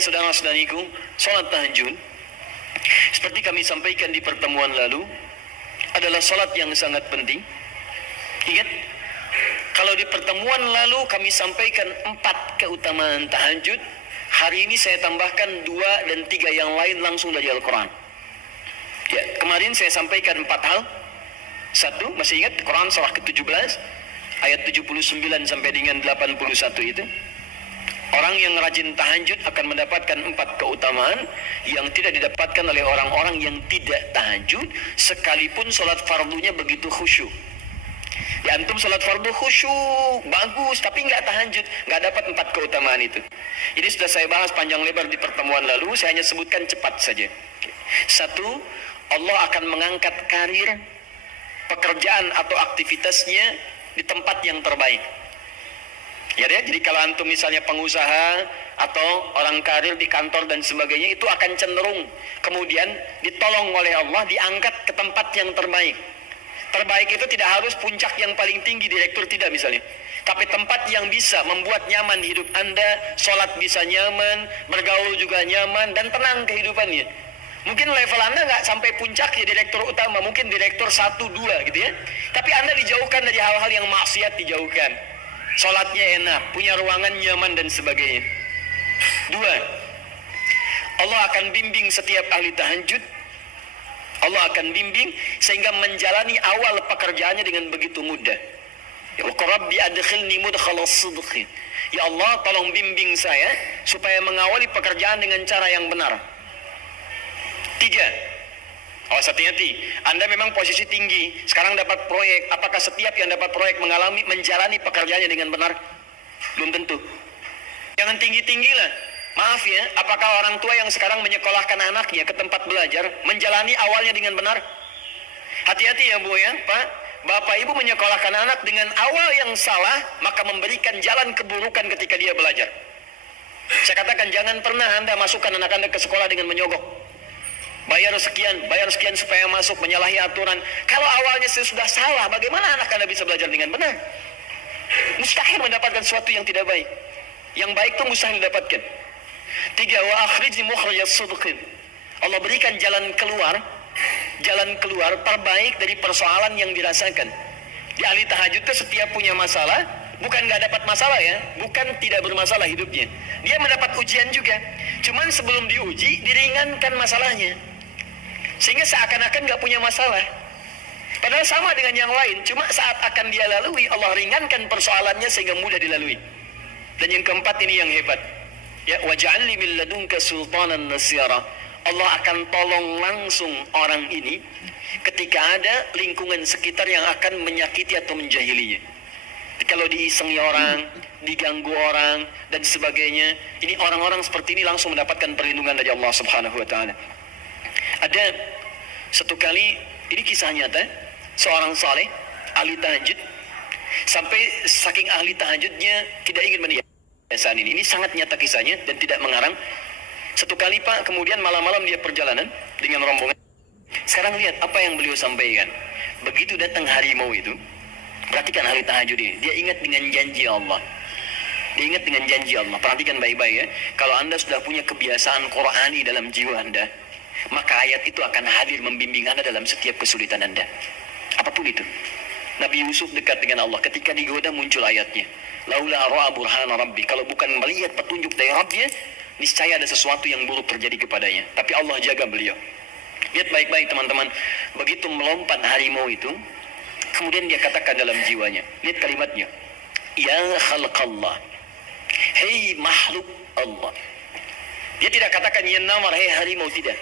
Kemudian saudara-saudariku, sholat tahajud seperti kami sampaikan di pertemuan lalu adalah sholat yang sangat penting. Ingat, kalau di pertemuan lalu kami sampaikan 4 keutamaan tahajud, hari ini saya tambahkan 2 dan 3 yang lain langsung dari Al-Quran. Ya, kemarin saya sampaikan 4 hal. 1, masih ingat Quran surah ke-17 ayat 79 sampai dengan 81 itu. Orang yang rajin tahajud akan mendapatkan 4 keutamaan yang tidak didapatkan oleh orang-orang yang tidak tahajud, sekalipun sholat fardunya begitu khusyuk. Ya, antum sholat fardu khusyuk, bagus, tapi nggak tahajud, nggak dapat 4 keutamaan itu. Ini sudah saya bahas panjang lebar di pertemuan lalu, saya hanya sebutkan cepat saja. 1, Allah akan mengangkat karir, pekerjaan atau aktivitasnya di tempat yang terbaik. Ya, jadi kalau antum misalnya pengusaha atau orang karir di kantor dan sebagainya, itu akan cenderung kemudian ditolong oleh Allah, diangkat ke tempat yang terbaik. Terbaik itu tidak harus puncak yang paling tinggi, direktur tidak misalnya, tapi tempat yang bisa membuat nyaman hidup Anda, sholat bisa nyaman, bergaul juga nyaman, dan tenang kehidupannya. Mungkin level Anda nggak sampai puncak ya direktur utama, mungkin direktur 1, 2 gitu ya, tapi Anda dijauhkan dari hal-hal yang maksiat, dijauhkan. Sholatnya enak, punya ruangan nyaman dan sebagainya. 2, Allah akan bimbing setiap ahli tahajud. Allah akan bimbing sehingga menjalani awal pekerjaannya dengan begitu mudah. Ya Rabbi adkhilni mudkhalas sidqin. Ya Allah, tolong bimbing saya supaya mengawali pekerjaan dengan cara yang benar. 3, awas hati-hati, Anda memang posisi tinggi, sekarang dapat proyek, apakah setiap yang dapat proyek menjalani pekerjaannya dengan benar? Belum tentu. Jangan tinggi-tinggi lah. Maaf ya, apakah orang tua yang sekarang menyekolahkan anaknya ke tempat belajar menjalani awalnya dengan benar? Hati-hati ya Bu ya, Pak. Bapak Ibu menyekolahkan anak dengan awal yang salah, maka memberikan jalan keburukan ketika dia belajar. Saya katakan jangan pernah Anda masukkan anak Anda ke sekolah dengan menyogok. Bayar sekian supaya masuk, menyalahi aturan. Kalau awalnya sudah salah, bagaimana anak Anda bisa belajar dengan benar? Mustahil mendapatkan sesuatu yang tidak baik. Yang baik itu mustahil didapatkan. 3, wa akhrijni mukhrijas sidqin. Allah berikan jalan keluar terbaik dari persoalan yang dirasakan. Di ahli tahajud itu setiap punya masalah, bukan nggak dapat masalah ya, bukan tidak bermasalah hidupnya. Dia mendapat ujian juga. Cuman sebelum diuji, diringankan masalahnya. Sehingga seakan-akan nggak punya masalah. Padahal sama dengan yang lain, cuma saat akan dia lalui, Allah ringankan persoalannya sehingga mudah dilalui. Dan yang keempat ini yang hebat. Ya, waj'alni min ladunka sultanan nasyara. Allah akan tolong langsung orang ini ketika ada lingkungan sekitar yang akan menyakiti atau menjahilinya. Kalau diisengi orang, diganggu orang dan sebagainya, ini orang-orang seperti ini langsung mendapatkan perlindungan dari Allah Subhanahu wa taala. Ada satu kali, ini kisah nyata, seorang saleh ahli tahajud, sampai saking ahli tahajudnya tidak ingin meninggalkan ini. Ini sangat nyata kisahnya dan tidak mengarang. Satu kali Pak, kemudian malam-malam dia perjalanan dengan rombongan. Sekarang lihat apa yang beliau sampaikan. Begitu datang harimau itu, perhatikan ahli tahajud ini. Dia ingat dengan janji Allah. Dia ingat dengan janji Allah. Perhatikan baik-baik ya. Kalau Anda sudah punya kebiasaan Qur'ani dalam jiwa Anda, maka ayat itu akan hadir membimbing Anda dalam setiap kesulitan Anda. Apapun itu. Nabi Yusuf dekat dengan Allah. Ketika digoda muncul ayatnya. Laula ra'a burhana rabbi. Kalau bukan melihat petunjuk dari Rabbnya, niscaya ada sesuatu yang buruk terjadi kepadanya. Tapi Allah jaga beliau. Lihat baik-baik teman-teman. Begitu melompat harimau itu, kemudian dia katakan dalam jiwanya. Lihat kalimatnya. Ya khalqallah. Hei makhluk Allah. Dia tidak katakan ya namar, hei harimau, tidak.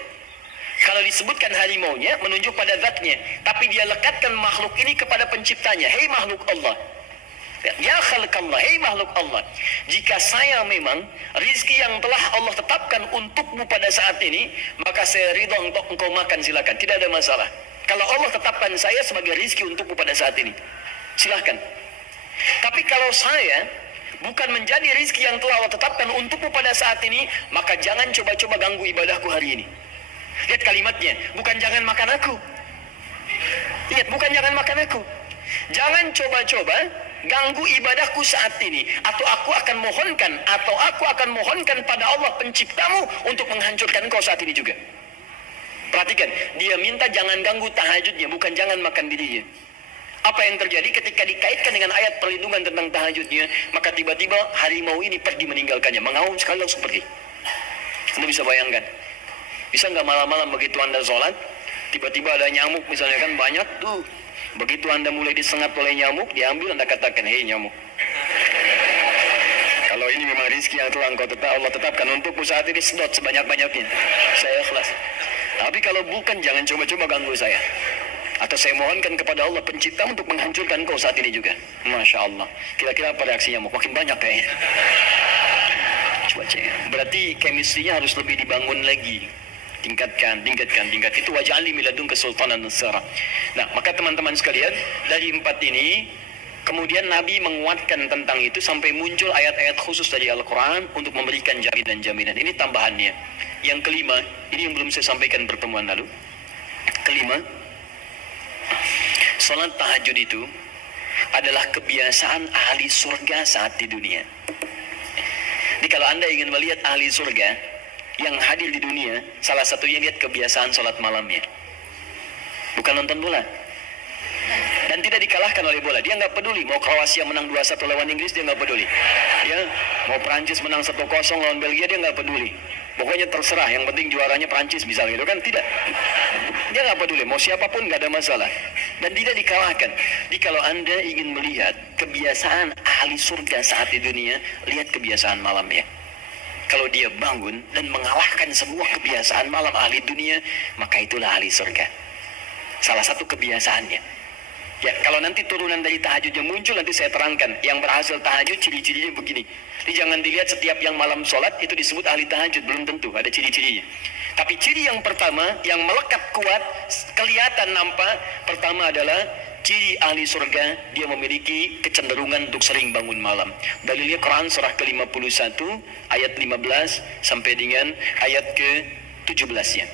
Kalau disebutkan harimaunya menunjuk pada zatnya, tapi dia lekatkan makhluk ini kepada penciptanya. Hei makhluk Allah. Ya khalqallah, hei makhluk Allah. Jika saya memang rizki yang telah Allah tetapkan untukmu pada saat ini, maka saya ridha untuk engkau makan, silakan, tidak ada masalah. Kalau Allah tetapkan saya sebagai rizki untukmu pada saat ini, silahkan. Tapi kalau saya bukan menjadi rizki yang telah Allah tetapkan untukmu pada saat ini, maka jangan coba-coba ganggu ibadahku hari ini. Lihat kalimatnya, bukan jangan makan aku. Lihat, bukan jangan makan aku. Jangan coba-coba ganggu ibadahku saat ini, atau aku akan mohonkan pada Allah penciptamu untuk menghancurkan kau saat ini juga. Perhatikan, dia minta jangan ganggu tahajudnya, bukan jangan makan dirinya. Apa yang terjadi ketika dikaitkan dengan ayat perlindungan tentang tahajudnya, maka tiba-tiba harimau ini pergi meninggalkannya, mengaum sekali langsung pergi. Anda bisa bayangkan, bisa nggak malam-malam begitu Anda sholat, tiba-tiba ada nyamuk misalnya kan banyak tuh. Begitu Anda mulai disengat oleh nyamuk, diambil Anda katakan, hei nyamuk, kalau ini memang rezeki yang telah Allah tetapkan untukmu saat ini, sedot sebanyak-banyaknya, saya ikhlas. Tapi kalau bukan, jangan coba-coba ganggu saya. Atau saya mohonkan kepada Allah pencipta untuk menghancurkan kau saat ini juga. Masya Allah. Kira-kira apa reaksi nyamuk? Makin banyak kayaknya. Coba cek. Berarti chemistry-nya harus lebih dibangun lagi. Tingkatkan. Itu waj'alni min ladunka sultanan nasara. Nah, maka teman-teman sekalian, dari 4 ini, kemudian Nabi menguatkan tentang itu sampai muncul ayat-ayat khusus dari Al-Quran untuk memberikan jaminan-jaminan. Ini tambahannya. Yang kelima, ini yang belum saya sampaikan pertemuan lalu. Kelima, salat tahajud itu adalah kebiasaan ahli surga saat di dunia. Jadi kalau Anda ingin melihat ahli surga yang hadir di dunia, salah satunya lihat kebiasaan salat malamnya. Bukan nonton bola. Dan tidak dikalahkan oleh bola. Dia nggak peduli. Mau Kroasia menang 2-1 lawan Inggris, dia nggak peduli. Ya, mau Prancis menang 1-0 lawan Belgia, dia nggak peduli. Pokoknya terserah, yang penting juaranya Prancis misalnya, gitu kan? Tidak. Dia nggak peduli, mau siapapun nggak ada masalah. Dan tidak dikalahkan. Jadi kalau Anda ingin melihat kebiasaan ahli surga saat di dunia, lihat kebiasaan malamnya. Kalau dia bangun dan mengalahkan semua kebiasaan malam ahli dunia, maka itulah ahli surga. Salah satu kebiasaannya. Ya, kalau nanti turunan dari tahajudnya muncul, nanti saya terangkan. Yang berhasil tahajud, ciri-cirinya begini. Jadi jangan dilihat setiap yang malam sholat, itu disebut ahli tahajud. Belum tentu, ada ciri-cirinya. Tapi ciri yang pertama, yang melekat kuat, kelihatan nampak, pertama adalah ciri ahli surga, dia memiliki kecenderungan untuk sering bangun malam. Dalilnya Quran surah ke-51, ayat 15, sampai dengan ayat ke-17-nya.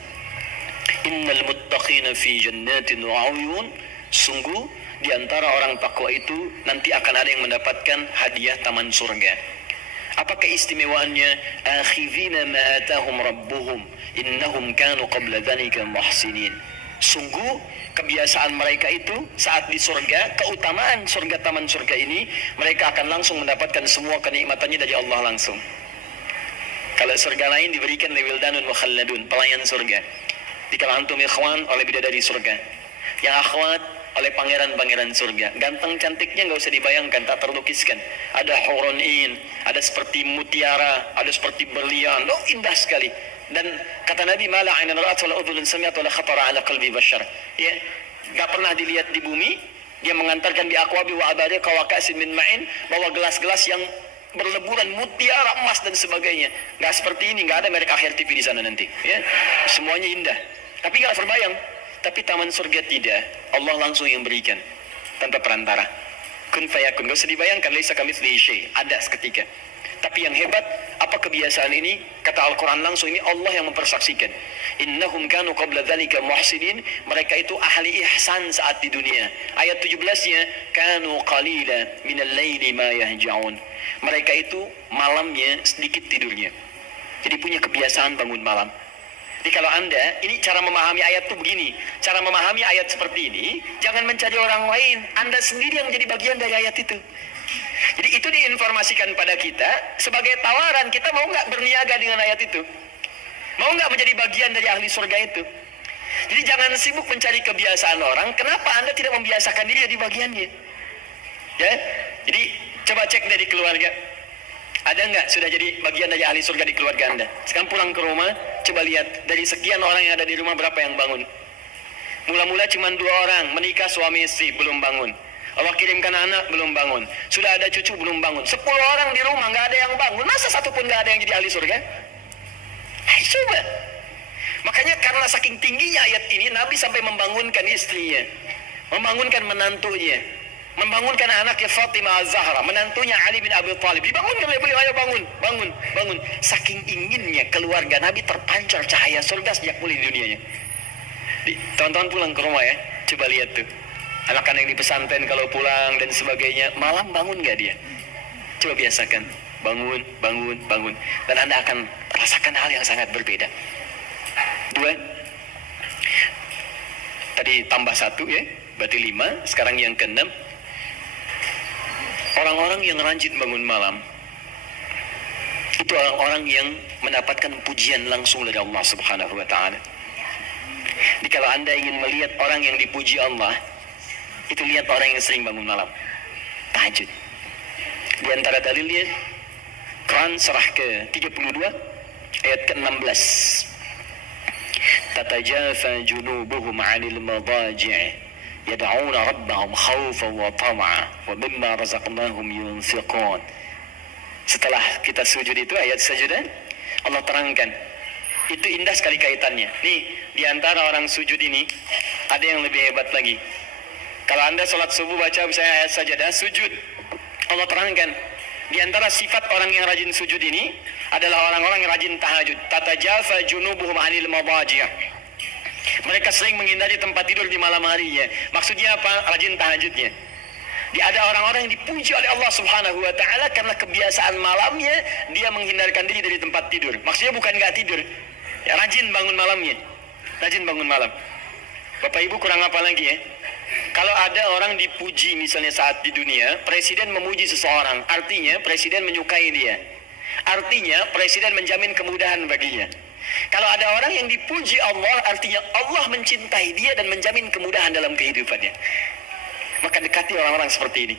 Innal muttaqina fi jannatin wa 'uyun. Sungguh di antara orang takwa itu nanti akan ada yang mendapatkan hadiah taman surga. Apa keistimewaannya? Akhidhina ma atahum rabbuhum innahum kanu qabla dzalika muhsinin. Sungguh kebiasaan mereka itu saat di surga, keutamaan surga, taman surga ini, mereka akan langsung mendapatkan semua kenikmatannya dari Allah langsung. Kalau surga lain diberikan lewildanun mukhalladun, pelayan surga. Dikala antum ikhwan oleh bidadari surga, yang akhwat oleh pangeran-pangeran surga. Ganteng cantiknya nggak usah dibayangkan, tak terlukiskan. Ada hurunin, ada seperti mutiara, ada seperti berlian. Oh, indah sekali. Dan kata Nabi, mala ainan ra'at wala udhun sami'at wala khatara ala qalbi bashar. Ya, nggak pernah dilihat di bumi. Dia mengantarkan bi aqwabi wa abadi kawakasin min ma'in, bawa gelas-gelas yang berleburan mutiara, emas dan sebagainya. Nggak seperti ini, nggak ada merek akhir TV di sana nanti. Ya, semuanya indah. Tapi nggak terbayang. Tapi taman surga tidak. Allah langsung yang berikan. Tanpa perantara. Kun fayakun. Gak usah dibayangkan. Laisa kamitslihi syai'. Ada seketika. Tapi yang hebat, apa kebiasaan ini? Kata Al-Quran langsung, ini Allah yang mempersaksikan. Innahum kanu qabla dzalika muhsinin. Mereka itu ahli ihsan saat di dunia. Ayat 17-nya. Kanu qalila minal laili ma yahja'un. Mereka itu malamnya sedikit tidurnya. Jadi punya kebiasaan bangun malam. Jadi kalau Anda, ini cara memahami ayat itu begini. Cara memahami ayat seperti ini, jangan mencari orang lain. Anda sendiri yang menjadi bagian dari ayat itu. Jadi itu diinformasikan pada kita sebagai tawaran. Kita mau nggak berniaga dengan ayat itu? Mau nggak menjadi bagian dari ahli surga itu? Jadi jangan sibuk mencari kebiasaan orang. Kenapa Anda tidak membiasakan diri di bagiannya? Ya, jadi coba cek dari keluarga. Ada nggak sudah jadi bagian dari ahli surga di keluarga Anda? Sekarang pulang ke rumah, coba lihat dari sekian orang yang ada di rumah berapa yang bangun. Mula-mula cuma 2 orang, menikah suami istri belum bangun. Allah kirimkan anak belum bangun. Sudah ada cucu belum bangun. 10 orang di rumah nggak ada yang bangun. Masa satu pun nggak ada yang jadi ahli surga? Hai, coba. Makanya karena saking tingginya ayat ini, Nabi sampai membangunkan istrinya, membangunkan menantunya, membangunkan anaknya Fatimah Az-Zahra, menantunya Ali bin Abi Thalib. Dibangunkan oleh beliau, ayo bangun. Saking inginnya keluarga Nabi terpancar cahaya surga sejak mulai di dunianya. Teman-teman pulang ke rumah ya, coba lihat tuh. Anak-anak di pesantren kalau pulang dan sebagainya, malam bangun nggak dia? Coba biasakan, bangun, bangun, bangun. Dan Anda akan rasakan hal yang sangat berbeda. 2, tadi tambah 1 ya, berarti 5. Sekarang yang ke-6, orang-orang yang rajin bangun malam, itu orang-orang yang mendapatkan pujian langsung dari Allah Subhanahu wa Ta'ala. Jadi kalau Anda ingin melihat orang yang dipuji Allah, itu lihat orang yang sering bangun malam, tahajud. Di antara dalilnya, Quran surah ke-32 ayat ke-16. Tatajafa junubuhum 'anil madaji' yad'una rabbahum khawfan wa tam'a wa mimma razaqnahum yunfiqun. Setelah kita sujud itu, ayat sajadah Allah terangkan. Itu indah sekali kaitannya. Nih, di antara orang sujud ini ada yang lebih hebat lagi. Kalau Anda sholat subuh baca misalnya ayat sajadah, sujud, Allah terangkan. Di antara sifat orang yang rajin sujud ini adalah orang-orang yang rajin tahajud. Tatajafa junubuhum 'anil madaji'. Mereka sering menghindari tempat tidur di malam harinya. Maksudnya apa? Rajin tahajudnya. Ada orang-orang yang dipuji oleh Allah Subhanahu wa Ta'ala karena kebiasaan malamnya dia menghindarkan diri dari tempat tidur. Maksudnya bukan nggak tidur, ya rajin bangun malamnya, rajin bangun malam. Bapak Ibu kurang apa lagi ya? Kalau ada orang dipuji misalnya saat di dunia, presiden memuji seseorang, artinya presiden menyukai dia. Artinya presiden menjamin kemudahan baginya. Kalau ada orang yang dipuji Allah, artinya Allah mencintai dia dan menjamin kemudahan dalam kehidupannya. Maka dekati orang-orang seperti ini.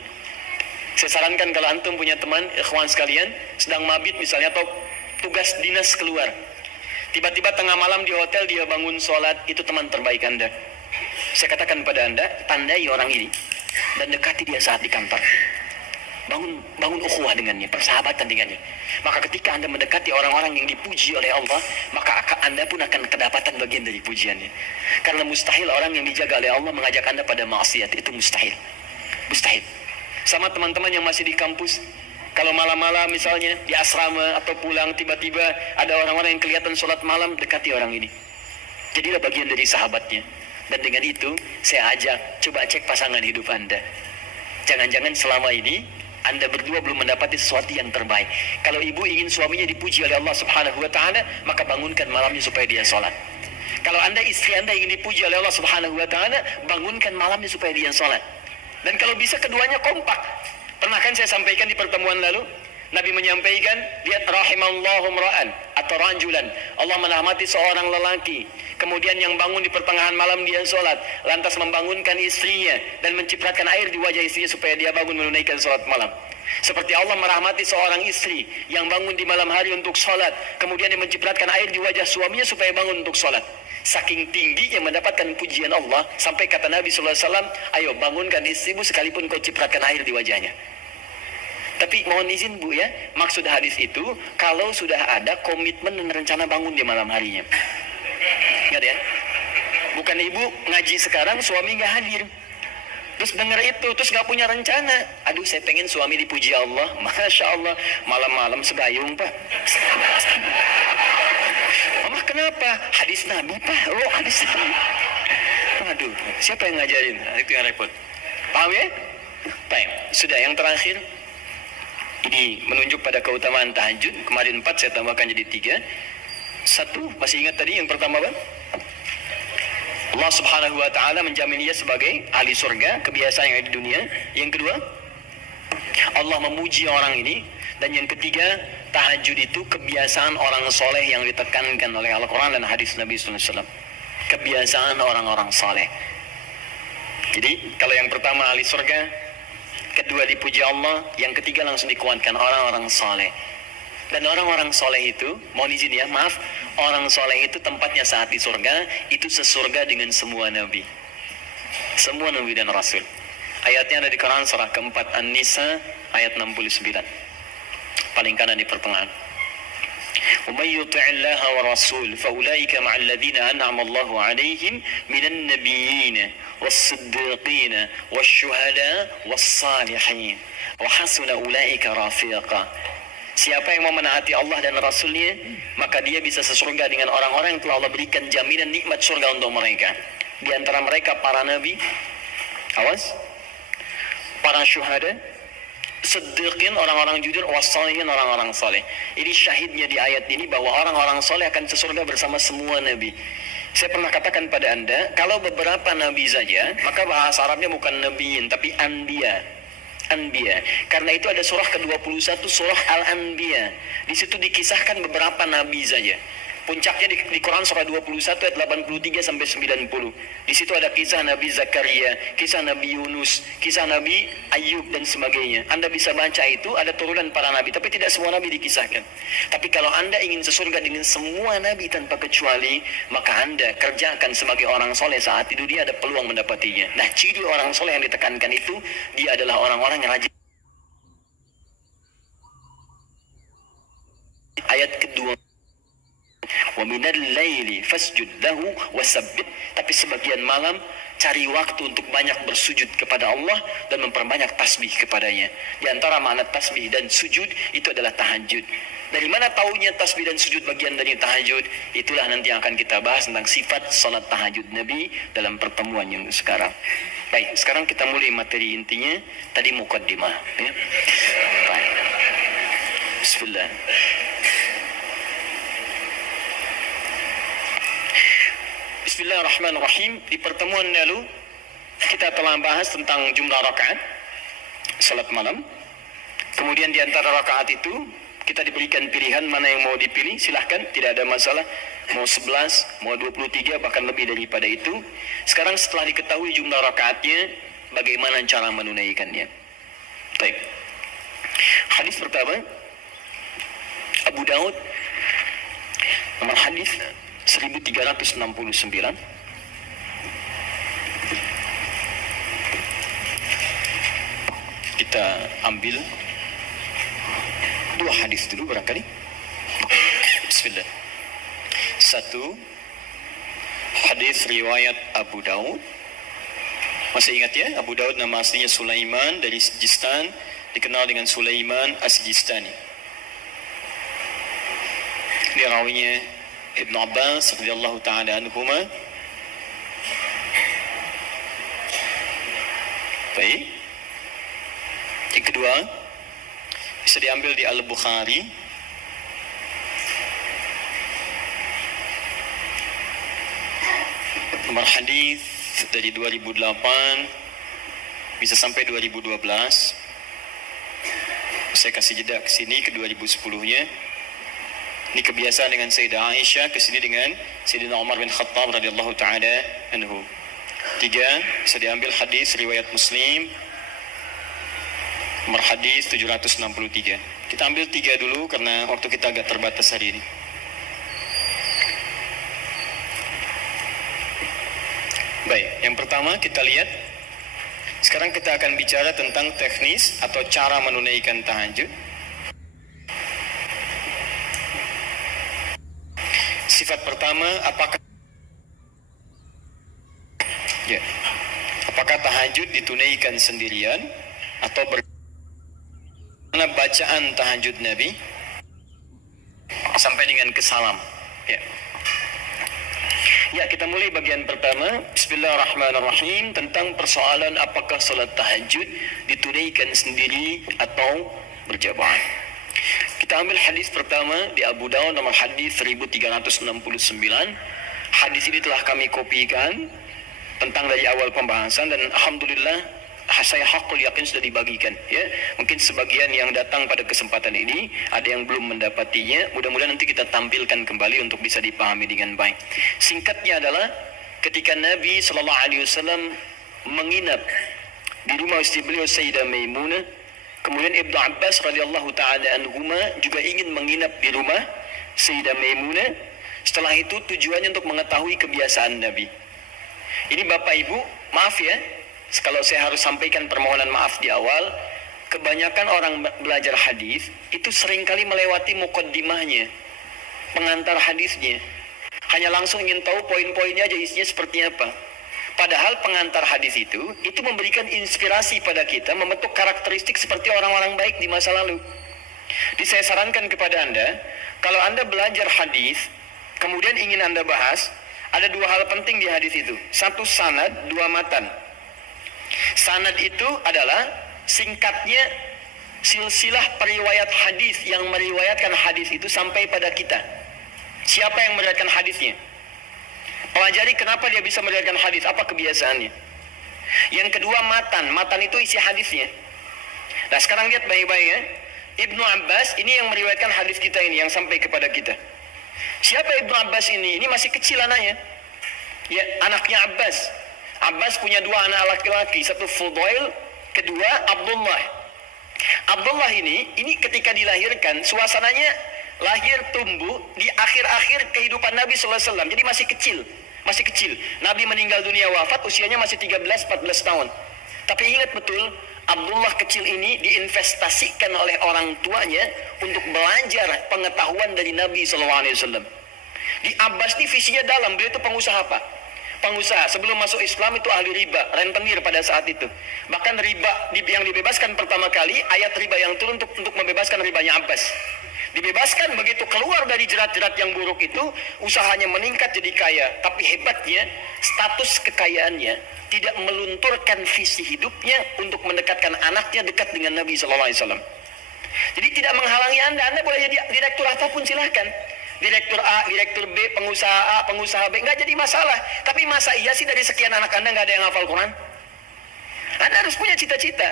Saya sarankan kalau antum punya teman, ikhwan sekalian, sedang mabit misalnya atau tugas dinas keluar, tiba-tiba tengah malam di hotel dia bangun sholat, itu teman terbaik Anda. Saya katakan pada Anda, tandai orang ini dan dekati dia saat di kantor. Bangun ukhuwah dengannya, persahabatan dengannya. Maka ketika Anda mendekati orang-orang yang dipuji oleh Allah, maka Anda pun akan kedapatan bagian dari pujiannya. Karena mustahil orang yang dijaga oleh Allah mengajak Anda pada maksiat, itu mustahil. Mustahil. Sama teman-teman yang masih di kampus, kalau malam-malam misalnya di asrama atau pulang, tiba-tiba ada orang-orang yang kelihatan sholat malam, dekati orang ini. Jadilah bagian dari sahabatnya. Dan dengan itu, saya ajak, coba cek pasangan hidup Anda. Jangan-jangan selama ini Anda berdua belum mendapati sesuatu yang terbaik. Kalau ibu ingin suaminya dipuji oleh Allah Subhanahu wa Ta'ala, maka bangunkan malamnya supaya dia sholat. Kalau istri Anda ingin dipuji oleh Allah Subhanahu wa Ta'ala, bangunkan malamnya supaya dia sholat. Dan kalau bisa keduanya kompak. Pernah kan saya sampaikan di pertemuan lalu, Nabi menyampaikan, lihat rahimallahu ra'an atau rajulan, Allah merahmati seorang lelaki, kemudian yang bangun di pertengahan malam dia sholat, lantas membangunkan istrinya dan mencipratan air di wajah istrinya supaya dia bangun menunaikan sholat malam. Seperti Allah merahmati seorang istri yang bangun di malam hari untuk sholat, kemudian dia mencipratan air di wajah suaminya supaya bangun untuk sholat. Saking tingginya mendapatkan pujian Allah, sampai kata Nabi SAW, ayo bangunkan istrimu sekalipun kau cipratkan air di wajahnya. Tapi mohon izin Bu ya, maksud hadis itu kalau sudah ada komitmen dan rencana bangun di malam harinya. Ingat ya, bukan ibu ngaji sekarang suami nggak hadir, terus dengar itu terus nggak punya rencana. Aduh saya pengen suami dipuji Allah, masya Allah malam-malam segayung Pak. Mama kenapa? Hadis Nabi Pak. Oh hadis Nabi. Aduh siapa yang ngajarin? Nah, itu yang repot. Paham ya? Baik, sudah yang terakhir. Ini menunjuk pada keutamaan tahajud. Kemarin 4, saya tambahkan jadi 3. 1, masih ingat tadi yang pertama apa? Allah Subhanahu wa Ta'ala menjamin dia sebagai ahli surga, kebiasaan yang ada di dunia. Yang kedua, Allah memuji orang ini. Dan yang ketiga, tahajud itu kebiasaan orang soleh yang ditekankan oleh Al-Quran dan hadis Nabi SAW. Kebiasaan orang-orang soleh. Jadi kalau yang pertama ahli surga, kedua dipuji Allah, yang ketiga langsung dikuatkan orang-orang soleh. Dan orang-orang soleh itu, mohon izin ya, maaf, orang soleh itu tempatnya saat di surga, itu sesurga dengan semua nabi. Semua nabi dan rasul. Ayatnya ada di Quran surah keempat An-Nisa ayat 69. Paling kanan di pertengahan. وَمَنْ يُطِعِ اللَّهَ وَرَسُولَهُ فَأُولَئِكَ مَعَ الَّذِينَ أَنْعَمَ اللَّهُ عَلَيْهِمْ مِنَ النَّبِيِّينَ وَالصِّدِّيقِينَ وَالشُّهَدَاءِ وَالصَّالِحِينَ وَحَسُنَ أُولَئِكَ رَفِيقًا. Siapa yang mau menaati Allah dan Rasulnya, maka dia bisa sesurga dengan orang-orang yang telah Allah berikan jaminan nikmat surga untuk mereka. Di antara mereka para nabi, Awas. Para syuhada, siddiqin orang-orang jujur, wassalihin orang-orang saleh. Ini syahidnya di ayat ini bahwa orang-orang saleh akan ke surga bersama semua nabi. Saya pernah katakan pada Anda, kalau beberapa nabi saja, maka bahasa Arabnya bukan nabiyin tapi anbiya. Anbiya. Karena itu ada surah ke-21, surah Al-Anbiya. Di situ dikisahkan beberapa nabi saja. Puncaknya di Quran surah 21 ayat 83 sampai 90. Di situ ada kisah Nabi Zakaria, kisah Nabi Yunus, kisah Nabi Ayub dan sebagainya. Anda bisa baca itu, ada turunan para nabi, tapi tidak semua nabi dikisahkan. Tapi kalau Anda ingin sesurga dengan semua nabi tanpa kecuali, maka Anda kerjakan sebagai orang soleh saat itu dia ada peluang mendapatinya. Nah, ciri orang soleh yang ditekankan itu, dia adalah orang-orang yang rajin. Ayat kedua, wa minal laili fasjud lahu wasabbih. Tapi sebagian malam cari waktu untuk banyak bersujud kepada Allah dan memperbanyak tasbih kepadanya. Di antara makna tasbih dan sujud itu adalah tahajud. Dari mana taunya tasbih dan sujud bagian dari tahajud? Itulah nanti yang akan kita bahas tentang sifat salat tahajud Nabi dalam pertemuan yang sekarang. Baik, sekarang kita mulai materi intinya. Tadi muqaddimah, ya. Baik. Bismillah. Bismillahirrahmanirrahim. Di pertemuan lalu kita telah bahas tentang jumlah rakaat salat malam. Kemudian di antara rakaat itu kita diberikan pilihan mana yang mau dipilih, silahkan, tidak ada masalah. Mau 11, mau 23, bahkan lebih daripada itu. Sekarang setelah diketahui jumlah rakaatnya, bagaimana cara menunaikannya? Baik. Hadis pertama, Abu Daud, nomor hadis 1369. Kita ambil dua hadis dulu barangkali. Bismillah. Satu, hadis riwayat Abu Daud. Masih ingat ya, Abu Daud nama aslinya Sulaiman dari Sijistan, dikenal dengan Sulaiman As-Sijistani. Ini rawinya Ibn Abbas radhiyallahu ta'ala anhuma. Baik. Yang kedua, bisa diambil di Al-Bukhari. Nomor hadis dari 2008 bisa sampai 2012. Saya kasih jeda ke sini ke 2010-nya. Ini kebiasaan dengan Sayyidah Aisyah, kesini dengan Sayyidina Umar bin Khattab radhiyallahu ta'ala anhu. Tiga, bisa diambil hadis riwayat Muslim, nomor hadis 763. Kita ambil tiga dulu karena waktu kita agak terbatas hari ini. Baik, yang pertama kita lihat. Sekarang kita akan bicara tentang teknis atau cara menunaikan tahajud. Sifat pertama, apakah tahajud ditunaikan sendirian atau bagaimana bacaan tahajud Nabi sampai dengan ke salam. Ya, kita mulai bagian pertama. Bismillahirrahmanirrahim, tentang persoalan apakah salat tahajud ditunaikan sendiri atau berjamaah. Kita ambil hadis pertama di Abu Daud nomor hadis 1369. Hadis ini telah kami kopikan tentang dari awal pembahasan dan alhamdulillah saya hakul yakin sudah dibagikan, ya. Mungkin sebagian yang datang pada kesempatan ini ada yang belum mendapatinya. Mudah-mudahan nanti kita tampilkan kembali untuk bisa dipahami dengan baik. Singkatnya adalah ketika Nabi SAW menginap di rumah istri beliau Sayyidah Maimunah, kemudian Ibnu Abbas radhiyallahu ta'ala anhuma juga ingin menginap di rumah Sayyidah Maimunah. Setelah itu tujuannya untuk mengetahui kebiasaan Nabi. Ini Bapak Ibu, maaf ya, kalau saya harus sampaikan permohonan maaf di awal. Kebanyakan orang belajar hadis itu seringkali melewati muqaddimahnya, pengantar hadisnya. Hanya langsung ingin tahu poin-poinnya aja isinya seperti apa. Padahal pengantar hadis itu memberikan inspirasi pada kita membentuk karakteristik seperti orang-orang baik di masa lalu. Jadi saya sarankan kepada Anda, kalau Anda belajar hadis, kemudian ingin Anda bahas, ada dua hal penting di hadis itu. Satu sanad, dua matan. Sanad itu adalah singkatnya silsilah periwayat hadis yang meriwayatkan hadis itu sampai pada kita. Siapa yang meriwayatkan hadisnya? Pelajari kenapa dia bisa meriwayatkan hadis, apa kebiasaannya. Yang kedua matan. Matan itu isi hadisnya. Nah sekarang lihat baik-baik ya. Ibnu Abbas ini yang meriwayatkan hadis kita ini, yang sampai kepada kita. Siapa Ibnu Abbas ini? Ini masih kecil anaknya. Ya, anaknya Abbas. Abbas punya dua anak laki-laki, satu Fudail, kedua Abdullah. Abdullah ini ketika dilahirkan, suasananya lahir tumbuh di akhir-akhir kehidupan Nabi SAW. Jadi masih kecil. Nabi meninggal dunia wafat, usianya masih 13-14 tahun. Tapi ingat betul, Abdullah kecil ini diinvestasikan oleh orang tuanya untuk belajar pengetahuan dari Nabi SAW. Di Abbas ini visinya dalam, beliau itu pengusaha Pak. Pengusaha, sebelum masuk Islam itu ahli riba, rentenir pada saat itu. Bahkan riba yang dibebaskan pertama kali, ayat riba yang turun untuk membebaskan ribanya Abbas. Dibebaskan, begitu keluar dari jerat-jerat yang buruk itu, usahanya meningkat jadi kaya. Tapi hebatnya, status kekayaannya tidak melunturkan visi hidupnya untuk mendekatkan anaknya dekat dengan Nabi SAW. Jadi tidak menghalangi Anda boleh jadi direktur apapun silahkan. Direktur A, direktur B, pengusaha A, pengusaha B, nggak jadi masalah. Tapi masa iya sih dari sekian anak Anda nggak ada yang hafal Quran? Anda harus punya cita-cita.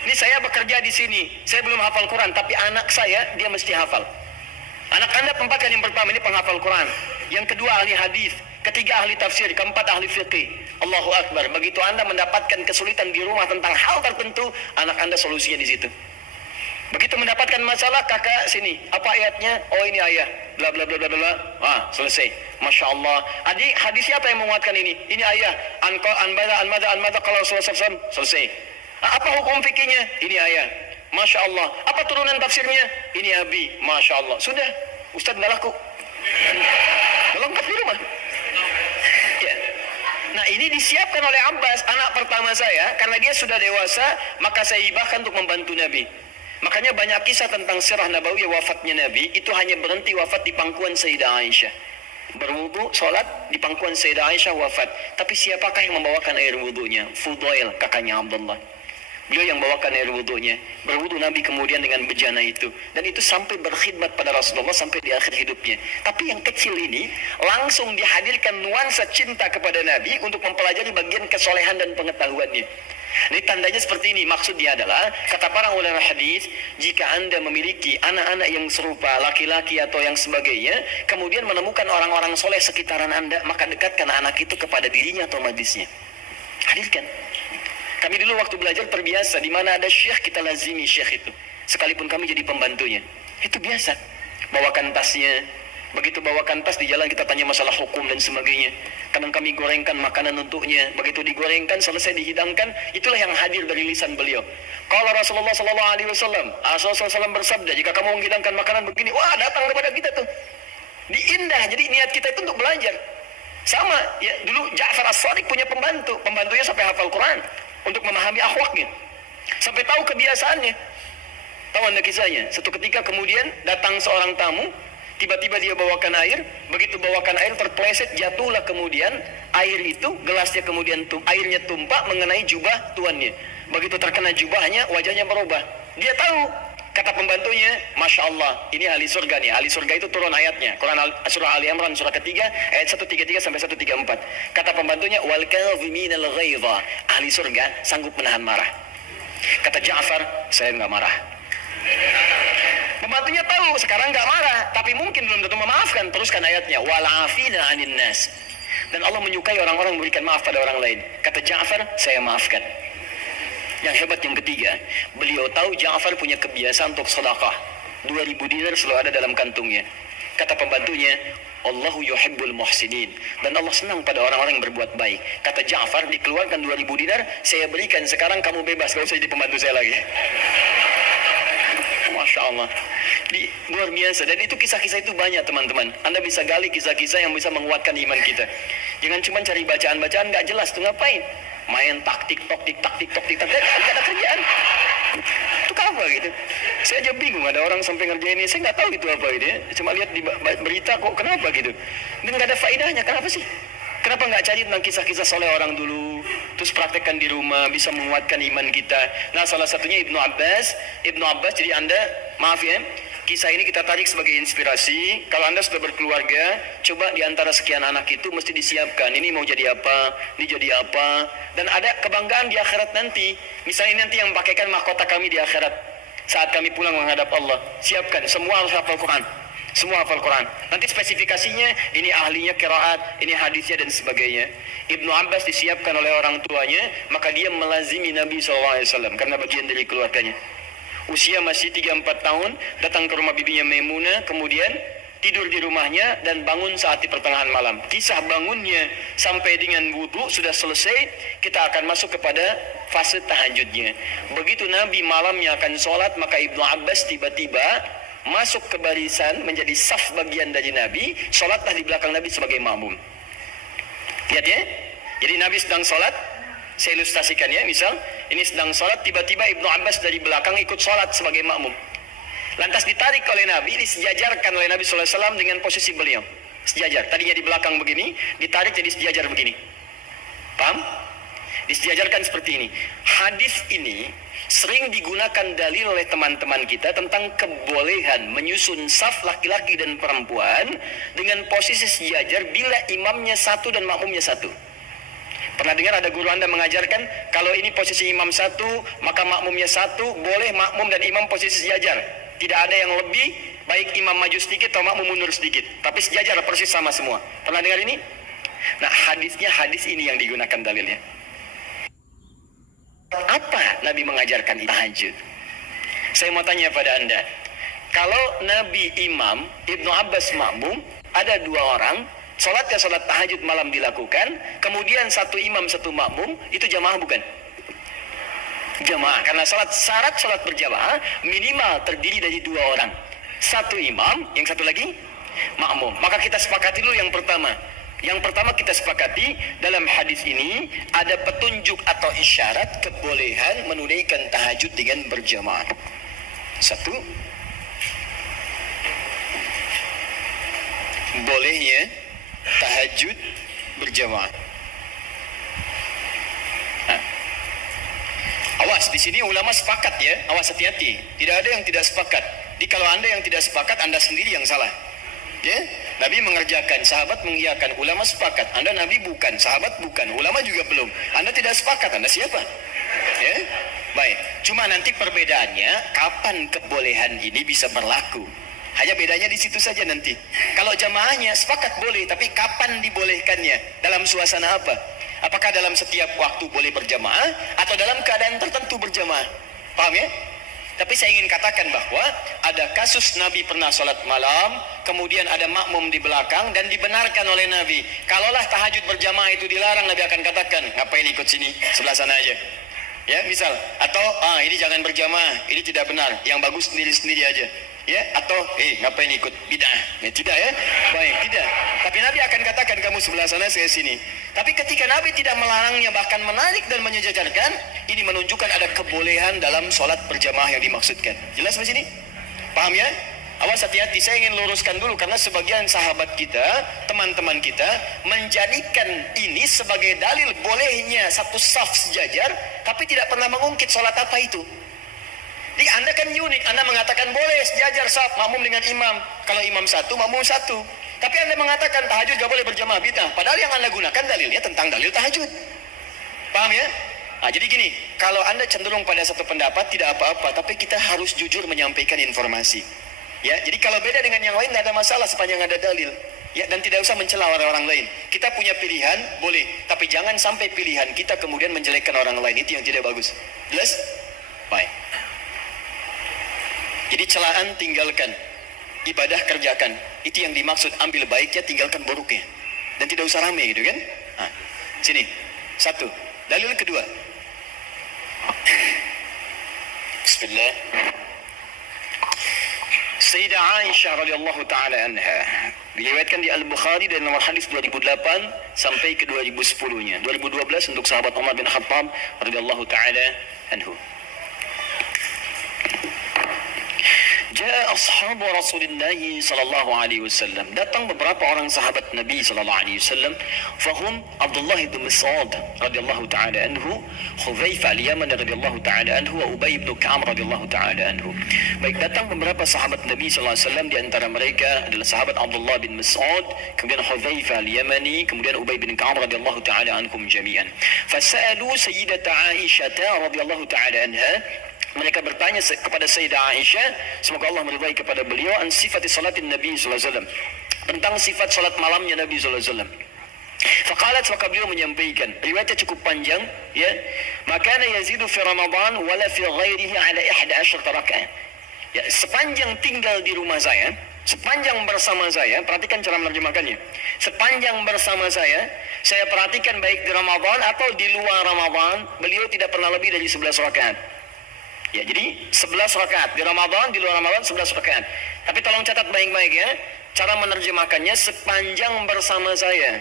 Ini saya bekerja di sini, saya belum hafal Quran, tapi anak saya dia mesti hafal. Anak Anda tempatkan yang pertama ini penghafal Quran, yang kedua ahli hadis, ketiga ahli tafsir, keempat ahli fiqih. Allahu Akbar. Begitu Anda mendapatkan kesulitan di rumah tentang hal tertentu, anak Anda solusinya di situ. Begitu mendapatkan masalah, kakak sini, apa ayatnya? Oh ini ayat, bla bla bla bla bla. Selesai. Masya Allah. Adik, hadis siapa yang menguatkan ini? Ini ayat. Anmada kalau selesai. Apa hukum fikihnya? Ini ayat. Masya Allah. Apa turunan tafsirnya? Ini Abi. Masya Allah. Sudah, Ustaz nggak laku. Lengkap di rumah. Ya. Nah ini disiapkan oleh Abbas, anak pertama saya, karena dia sudah dewasa, maka saya hibahkan untuk membantu Nabi. Makanya banyak kisah tentang sirah Nabawiyah wafatnya Nabi, itu hanya berhenti wafat di pangkuan Sayyidah Aisyah. Berwudu, sholat, di pangkuan Sayyidah Aisyah wafat. Tapi siapakah yang membawakan air wudunya? Fudail, kakaknya Abdullah. Beliau yang bawakan air wudunya. Berwudu Nabi kemudian dengan bejana itu. Dan itu sampai berkhidmat pada Rasulullah sampai di akhir hidupnya. Tapi yang kecil ini langsung dihadirkan nuansa cinta kepada Nabi untuk mempelajari bagian kesolehan dan pengetahuannya. Ini tandanya seperti ini. Maksudnya adalah, kata para ulama hadis, jika Anda memiliki anak-anak yang serupa, laki-laki atau yang sebagainya, kemudian menemukan orang-orang soleh sekitaran Anda, maka dekatkan anak itu kepada dirinya atau majlisnya. Hadirkan. Kami dulu waktu belajar terbiasa, di mana ada syekh kita lazimi syekh itu. Sekalipun kami jadi pembantunya. Itu biasa. Bawakan tasnya. Begitu bawakan tas, di jalan kita tanya masalah hukum dan sebagainya. Kadang kami gorengkan makanan untuknya. Begitu digorengkan, selesai dihidangkan, itulah yang hadir dari lisan beliau. Kalau Rasulullah SAW bersabda, jika kamu menghidangkan makanan begini, wah datang kepada kita tuh. Diindah, jadi niat kita itu untuk belajar. Sama, ya dulu Ja'far As-Shadiq punya pembantunya sampai hafal Quran. Untuk memahami akhlaknya. Sampai tahu kebiasaannya. Tahu anda kisahnya? Satu ketika kemudian datang seorang tamu, tiba-tiba dia bawakan air, begitu bawakan air terpleset, jatuhlah kemudian air itu, gelasnya kemudian airnya tumpah mengenai jubah tuannya. Begitu terkena jubahnya, wajahnya berubah. Dia tahu, kata pembantunya, Masya Allah, ini ahli surga nih. Ahli surga itu turun ayatnya. Quran surah Ali Imran surah ketiga, ayat 133 sampai 134. Kata pembantunya, wal kadhiminal ghaidha. Ahli surga sanggup menahan marah. Kata Ja'far, saya nggak marah. Pembantunya tahu sekarang nggak marah, tapi mungkin belum tentu memaafkan. Teruskan ayatnya, wal afina 'anil nas. Dan Allah menyukai orang-orang memberikan maaf pada orang lain. Kata Ja'far, saya maafkan. Yang hebat yang ketiga, beliau tahu Ja'far punya kebiasaan untuk sedekah. 2000 dinar selalu ada dalam kantungnya. Kata pembantunya, Allahu yuhibbul muhsinin. Dan Allah senang pada orang-orang yang berbuat baik. Kata Ja'far, dikeluarkan 2000 dinar, saya berikan, sekarang kamu bebas, gak usah jadi pembantu saya lagi. Masya Allah. Luar biasa. Dan itu kisah-kisah itu banyak teman-teman. Anda bisa gali kisah-kisah yang bisa menguatkan iman kita. Jangan cuma cari bacaan-bacaan gak jelas tuh, ngapain? Main tik-tok, gak ada kerjaan. Itu apa gitu? Saya aja bingung, ada orang sampai ngerjain ini, saya nggak tahu itu apa gitu ya. Cuma lihat di berita kok kenapa gitu. Dan nggak ada faedahnya, kenapa sih? Kenapa nggak cari tentang kisah-kisah soleh orang dulu, terus praktekkan di rumah, bisa menguatkan iman kita. Nah, salah satunya Ibnu Abbas. Jadi Anda, maaf ya, kisah ini kita tarik sebagai inspirasi. Kalau Anda sudah berkeluarga, coba di antara sekian anak itu mesti disiapkan. Ini mau jadi apa, ini jadi apa. Dan ada kebanggaan di akhirat nanti. Misalnya nanti yang pakaikan mahkota kami di akhirat. Saat kami pulang menghadap Allah, siapkan, semua harus hafal Quran. Semua hafal Quran. Nanti spesifikasinya, ini ahlinya qiraat, ini hadisnya dan sebagainya. Ibnu Abbas disiapkan oleh orang tuanya, maka dia melazimi Nabi SAW karena bagian dari keluarganya. Usia masih 3-4 tahun, datang ke rumah bibinya Maimunah, kemudian tidur di rumahnya dan bangun saat di pertengahan malam. Kisah bangunnya sampai dengan wudu sudah selesai, kita akan masuk kepada fase tahajudnya. Begitu Nabi malamnya akan sholat, maka Ibnu Abbas tiba-tiba masuk ke barisan, menjadi saf bagian dari Nabi, sholatlah di belakang Nabi sebagai makmum. Lihat ya, jadi Nabi sedang sholat, saya ilustrasikan ya, misal ini sedang sholat, tiba-tiba Ibnu Abbas dari belakang ikut sholat sebagai makmum. Lantas ditarik oleh Nabi, disejajarkan oleh Nabi SAW dengan posisi beliau. Sejajar, tadinya di belakang begini, ditarik jadi sejajar begini. Paham? Disejajarkan seperti ini. Hadis ini sering digunakan dalil oleh teman-teman kita tentang kebolehan menyusun saf laki-laki dan perempuan dengan posisi sejajar bila imamnya satu dan makmumnya satu. Pernah dengar ada guru Anda mengajarkan, kalau ini posisi imam satu, maka makmumnya satu, boleh makmum dan imam posisi sejajar. Tidak ada yang lebih, baik imam maju sedikit atau makmum mundur sedikit. Tapi sejajar persis sama semua. Pernah dengar ini? Nah, hadis ini yang digunakan dalilnya. Apa Nabi mengajarkan tahajud? Saya mau tanya pada Anda, kalau Nabi imam, Ibnu Abbas makmum, ada 2 orang, sholatnya sholat tahajud malam dilakukan, kemudian satu imam satu makmum, itu jamaah bukan? Jamaah, karena syarat sholat berjamaah minimal terdiri dari 2 orang, satu imam, yang satu lagi makmum. Maka kita sepakati dulu yang pertama. Yang pertama kita sepakati, dalam hadis ini ada petunjuk atau isyarat kebolehan menunaikan tahajud dengan berjamaah. Satu, bolehnya tahajud berjamaah. Nah, awas, di sini ulama sepakat ya, awas hati-hati. Tidak ada yang tidak sepakat. Jadi kalau Anda yang tidak sepakat, Anda sendiri yang salah. Ya, Nabi mengerjakan, sahabat mengiyakan, ulama sepakat. Anda Nabi bukan, sahabat bukan, ulama juga belum. Anda tidak sepakat, Anda siapa? Ya, baik. Cuma nanti perbedaannya, kapan kebolehan ini bisa berlaku. Hanya bedanya di situ saja nanti. Kalau jamaahnya sepakat boleh, tapi kapan dibolehkannya? Dalam suasana apa? Apakah dalam setiap waktu boleh berjamaah atau dalam keadaan tertentu berjamaah? Paham ya? Tapi saya ingin katakan bahwa ada kasus Nabi pernah sholat malam, kemudian ada makmum di belakang dan dibenarkan oleh Nabi. Kalaulah tahajud berjamaah itu dilarang, Nabi akan katakan, ngapain ikut sini, sebelah sana aja. Ya, misal, atau ini jangan berjamaah, ini tidak benar, yang bagus sendiri-sendiri aja. Ya, atau ngapain ikut bid'ah? Ya, tidak ya, baik, tidak. Tapi Nabi akan katakan, kamu sebelah sana, saya sini. Tapi ketika Nabi tidak melarangnya, bahkan menarik dan menyejajarkan, ini menunjukkan ada kebolehan dalam sholat berjamaah yang dimaksudkan. Jelas di sini? Paham ya? Awas hati-hati, saya ingin luruskan dulu karena sebagian sahabat kita, teman-teman kita menjadikan ini sebagai dalil bolehnya satu saf sejajar, tapi tidak pernah mengungkit sholat apa itu. Jadi Anda kan unik, Anda mengatakan boleh sejajar saf, makmum dengan imam. Kalau imam satu, makmum satu. Tapi Anda mengatakan tahajud gak boleh berjamaah, bid'ah. Padahal yang Anda gunakan dalilnya tentang dalil tahajud. Paham ya? Nah, jadi gini, kalau Anda cenderung pada satu pendapat tidak apa-apa, tapi kita harus jujur menyampaikan informasi. Ya, jadi kalau beda dengan yang lain tidak ada masalah sepanjang ada dalil. Ya, dan tidak usah mencela orang lain. Kita punya pilihan, boleh, tapi jangan sampai pilihan kita kemudian menjelekkan orang lain, itu yang tidak bagus. Jelas? Baik. Jadi celaan tinggalkan, ibadah kerjakan. Itu yang dimaksud, ambil baiknya, tinggalkan buruknya. Dan tidak usah rame gitu kan? Nah, sini. Satu. Dalil kedua. Bismillah. Sayyidah Aisyah radhiyallahu taala anha diriwayatkan di Al-Bukhari dari nomor hadis 2008 sampai ke 2010-nya. 2012 untuk sahabat Umar bin Khattab radhiyallahu taala anhu. Jaa ashabu Rasulullah sallallahu alaihi wasallam. Datang beberapa orang sahabat Nabi sallallahu alaihi wasallam. Fahum Abdullah bin Mas'ud radhiyallahu taala anhu, Hudzaifah al-Yamani radhiyallahu taala anhu, wa Ubay bin Ka'ab radhiyallahu taala anhu. Baik, datang beberapa sahabat Nabi sallallahu alaihi wasallam, di antara mereka adalah sahabat Abdullah bin Mas'ud, kemudian Hudzaifah al-Yamani, kemudian Ubay bin Ka'ab radhiyallahu taala anhum jami'an. Fasalu Sayyidatah Aisyah radhiyallahu taala anha. Mereka bertanya kepada Sayyidah Aisyah, semoga Allah meridai kepada beliau, an sifat salatin Nabi sallallahu alaihi wasallam, tentang sifat salat malamnya Nabi sallallahu alaihi wasallam. Faqalat, maka beliau menyampaikan, riwayatnya cukup panjang ya, makana yazidu fi Ramadan wala fi ghairihi ala 11 rakaat. Ya, sepanjang tinggal di rumah saya, sepanjang bersama saya, perhatikan cara menerjemahkannya. Sepanjang bersama saya perhatikan baik di Ramadan atau di luar Ramadan, beliau tidak pernah lebih dari 11 rakaat. Ya, jadi 11 rakaat di Ramadan, di luar Ramadan 11 rakaat. Tapi tolong catat baik-baik ya, cara menerjemahkannya sepanjang bersama saya.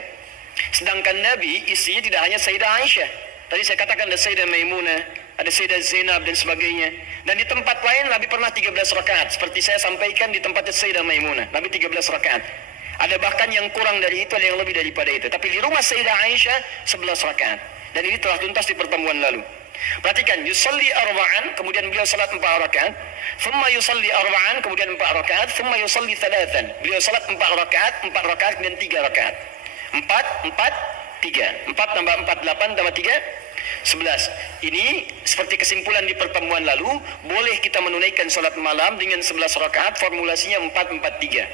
Sedangkan Nabi, istrinya tidak hanya Sayyidah Aisyah. Tadi saya katakan ada Sayyidah Maimunah, ada Sayyidah Zainab dan sebagainya. Dan di tempat lain Nabi pernah 13 rakaat. Seperti saya sampaikan di tempatnya Sayyidah Maimunah, Nabi 13 rakaat. Ada bahkan yang kurang dari itu, ada yang lebih daripada itu. Tapi di rumah Sayyidah Aisyah 11 rakaat. Dan ini telah tuntas di pertemuan lalu. Perhatikan, yusalli arba'an, kemudian beliau salat 4 rakaat, thumma yusalli arba'an, kemudian 4 rakaat, thumma yusalli thalathan. Beliau salat 4 rakaat, kemudian 3 rakaat. 4, 3. 4 tambah 4, 8 tambah 3, 11. Ini seperti kesimpulan di pertemuan lalu, boleh kita menunaikan salat malam dengan 11 rakaat, formulasinya 4, 4, 3.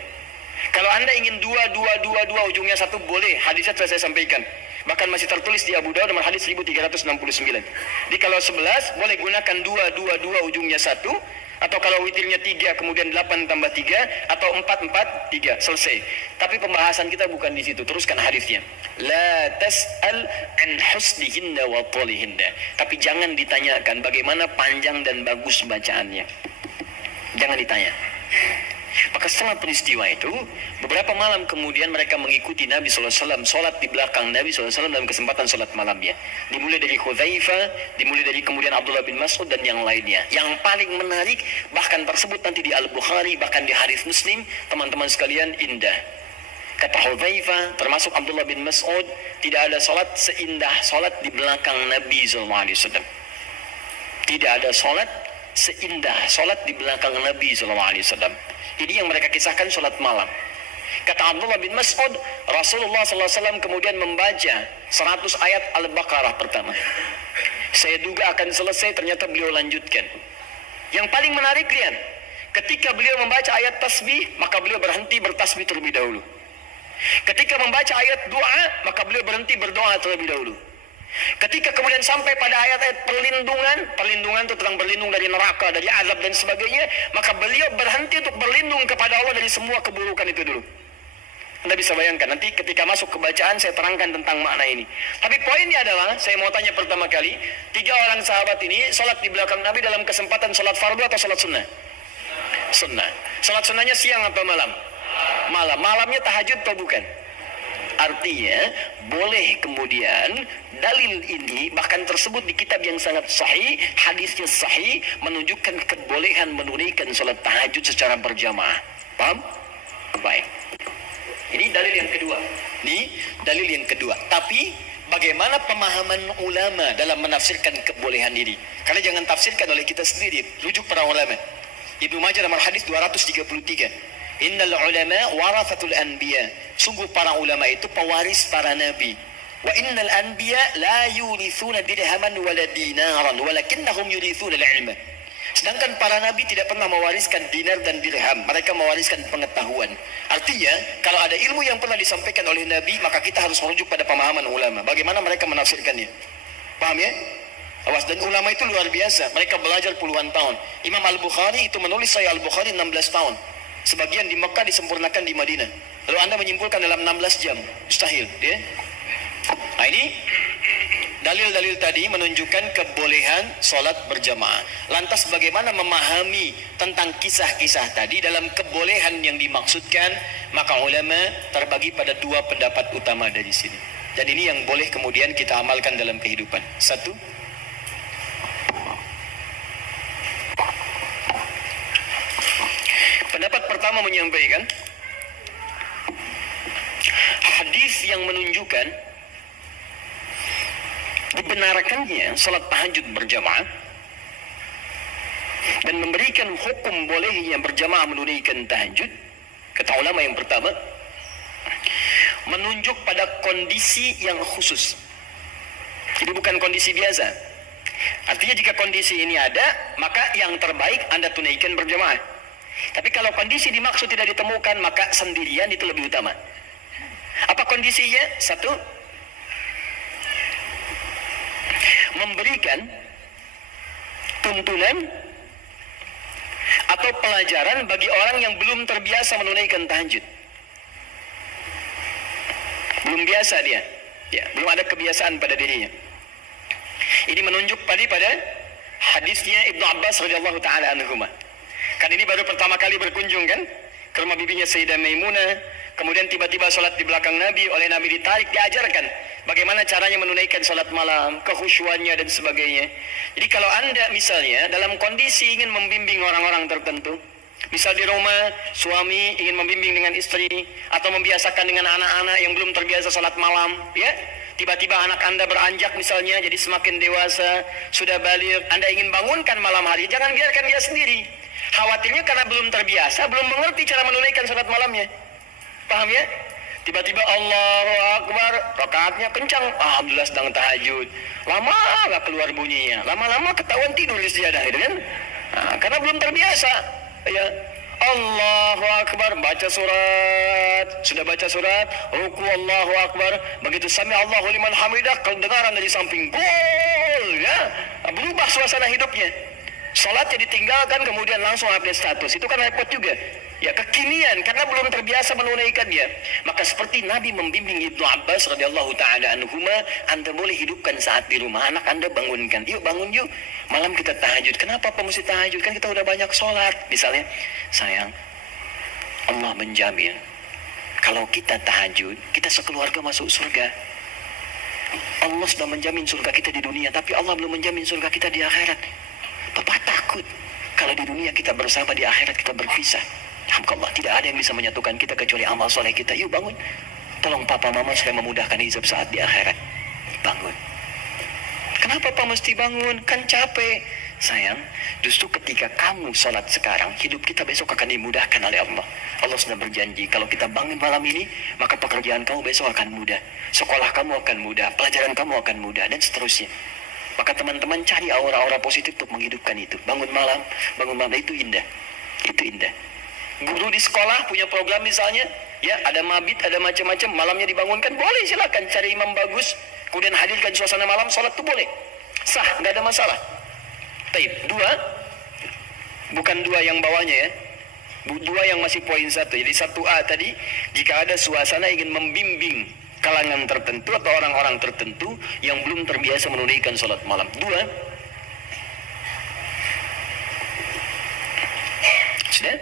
Kalau Anda ingin 2, ujungnya 1, boleh. Hadisnya telah saya sampaikan. Bahkan masih tertulis di Abu Dawud nomor hadis 1369. Jadi kalau 11 boleh gunakan 2, ujungnya 1, atau kalau witirnya 3 kemudian 8 tambah 3, atau 4, 4, 3, selesai. Tapi pembahasan kita bukan di situ. Teruskan hadisnya. La tas'al an husnihinna wa talihinna. Tapi jangan ditanyakan bagaimana panjang dan bagus bacaannya. Jangan ditanya. Maka setelah peristiwa itu, beberapa malam kemudian mereka mengikuti Nabi SAW, sholat di belakang Nabi SAW dalam kesempatan sholat malamnya. Dimulai dari Hudzaifah, dimulai dari kemudian Abdullah bin Mas'ud dan yang lainnya. Yang paling menarik, bahkan tersebut nanti di Al-Bukhari, bahkan di hadis Muslim, teman-teman sekalian, indah. Kata Hudzaifah, termasuk Abdullah bin Mas'ud, tidak ada sholat seindah sholat di belakang Nabi SAW. Tidak ada sholat seindah sholat di belakang Nabi SAW. Ini yang mereka kisahkan sholat malam. Kata Abdullah bin Mas'ud, Rasulullah SAW kemudian membaca 100 ayat Al-Baqarah pertama. Saya duga akan selesai, ternyata beliau lanjutkan. Yang paling menarik, lihat, ketika beliau membaca ayat tasbih, maka beliau berhenti bertasbih terlebih dahulu. Ketika membaca ayat doa, maka beliau berhenti berdoa terlebih dahulu. Ketika kemudian sampai pada ayat-ayat perlindungan itu tentang berlindung dari neraka, dari azab dan sebagainya, maka beliau berhenti untuk berlindung kepada Allah dari semua keburukan itu dulu. Anda bisa bayangkan, nanti ketika masuk ke bacaan saya terangkan tentang makna ini. Tapi poinnya adalah, saya mau tanya pertama kali, 3 orang sahabat ini salat di belakang Nabi dalam kesempatan salat fardu atau salat sunnah? Sunnah. Salat sunnahnya siang atau malam? Malam. Malamnya tahajud atau bukan? Artinya boleh kemudian dalil ini bahkan tersebut di kitab yang sangat sahih, hadisnya sahih, menunjukkan kebolehan menunaikan salat tahajud secara berjamaah. Paham? Baik. Ini dalil yang kedua. Tapi bagaimana pemahaman ulama dalam menafsirkan kebolehan ini? Karena jangan tafsirkan oleh kita sendiri, rujuk para ulama. Ibnu Majah nomor hadis 233. Innal ulama warathatul anbiya. Sungguh para ulama itu pewaris para nabi. Wa innal anbiya la yurithuna dirhaman wala dinaran walakinnahum yurithuna al-ilma. Sedangkan para nabi tidak pernah mewariskan dinar dan dirham, mereka mewariskan pengetahuan. Artinya, kalau ada ilmu yang pernah disampaikan oleh nabi, maka kita harus merujuk pada pemahaman ulama. Bagaimana mereka menafsirkannya? Paham ya? Awas, dan ulama itu luar biasa. Mereka belajar puluhan tahun. Imam Al-Bukhari itu menulis Sahih Al-Bukhari 16 tahun. Sebagian di Mekah disempurnakan di Madinah. Lalu Anda menyimpulkan dalam 16 jam. Mustahil, ya? Nah, ini dalil-dalil tadi menunjukkan kebolehan sholat berjamaah. Lantas bagaimana memahami tentang kisah-kisah tadi dalam kebolehan yang dimaksudkan? Maka ulama terbagi pada 2 pendapat utama dari sini. Dan ini yang boleh kemudian kita amalkan dalam kehidupan. 1, pertama menyampaikan hadis yang menunjukkan dibenarkannya salat tahajud berjamaah dan memberikan hukum bolehnya berjamaah menunaikan tahajud. Kata ulama yang pertama, menunjuk pada kondisi yang khusus. Jadi bukan kondisi biasa. Artinya jika kondisi ini ada, maka yang terbaik Anda tunaikan berjamaah. Tapi kalau kondisi dimaksud tidak ditemukan, maka sendirian itu lebih utama. Apa kondisinya? Satu, memberikan tuntunan atau pelajaran bagi orang yang belum terbiasa menunaikan tahajud. Belum biasa dia, belum ada kebiasaan pada dirinya. Ini menunjuk pada hadisnya Ibnu Abbas radhiyallahu taala anhuma. Kan ini baru pertama kali berkunjung kan ke rumah bibinya Sayyidah Maimunah, kemudian tiba-tiba salat di belakang Nabi, oleh Nabi ditarik, diajarkan bagaimana caranya menunaikan salat malam, kekhusyuannya dan sebagainya. Jadi kalau Anda misalnya dalam kondisi ingin membimbing orang-orang tertentu, misal di rumah suami ingin membimbing dengan istri atau membiasakan dengan anak-anak yang belum terbiasa salat malam, ya. Tiba-tiba anak Anda beranjak misalnya jadi semakin dewasa, sudah baligh, Anda ingin bangunkan malam hari, jangan biarkan dia sendiri. Khawatirnya karena belum terbiasa, belum mengerti cara menunaikan salat malamnya. Paham ya? Tiba-tiba Allahu Akbar, rakaatnya kencang, alhamdulillah sedang tahajud. Lama nggak keluar bunyinya, lama-lama ketahuan tidur di sejadah itu kan? Nah, karena belum terbiasa. Ya, Allahu Akbar, baca surat, sudah baca surat, ruku Allahu Akbar, begitu sami Allahu liman hamidah, kedengaran dari samping, gol, ya, berubah suasana hidupnya. Salatnya ditinggalkan, kemudian langsung update status, itu kan repot juga. Ya, kekinian karena belum terbiasa menunaikan dia. Maka seperti Nabi membimbing Ibnu Abbas radhiyallahu taala anhuma, Anda boleh hidupkan saat di rumah, anak Anda bangunkan. Yuk bangun yuk, malam kita tahajud. Kenapa Pak mesti tahajud? Kan kita udah banyak sholat. Misalnya, sayang, Allah menjamin kalau kita tahajud, kita sekeluarga masuk surga. Allah sudah menjamin surga kita di dunia, tapi Allah belum menjamin surga kita di akhirat. Bapak takut kalau di dunia kita bersama, di akhirat kita berpisah. Alhamdulillah, tidak ada yang bisa menyatukan kita kecuali amal soleh kita. Yuk bangun, tolong papa mama supaya memudahkan hisab saat di akhirat. Bangun. Kenapa Pak mesti bangun? Kan capek. Sayang, justru ketika kamu sholat sekarang, hidup kita besok akan dimudahkan oleh Allah. Allah sudah berjanji, kalau kita bangun malam ini, maka pekerjaan kamu besok akan mudah, sekolah kamu akan mudah, pelajaran kamu akan mudah, dan seterusnya. Maka teman-teman cari aura-aura positif untuk menghidupkan itu. Bangun malam itu indah. Itu indah. Guru di sekolah punya program misalnya, ya ada mabit, ada macam-macam, malamnya dibangunkan, boleh silakan cari imam bagus, kemudian hadirkan suasana malam, sholat itu boleh. Sah, nggak ada masalah. Taib. Dua, bukan dua yang bawahnya ya. Dua yang masih poin satu. Jadi 1A tadi, jika ada suasana ingin membimbing kalangan tertentu atau orang-orang tertentu yang belum terbiasa menunaikan sholat malam. Dua, sudah?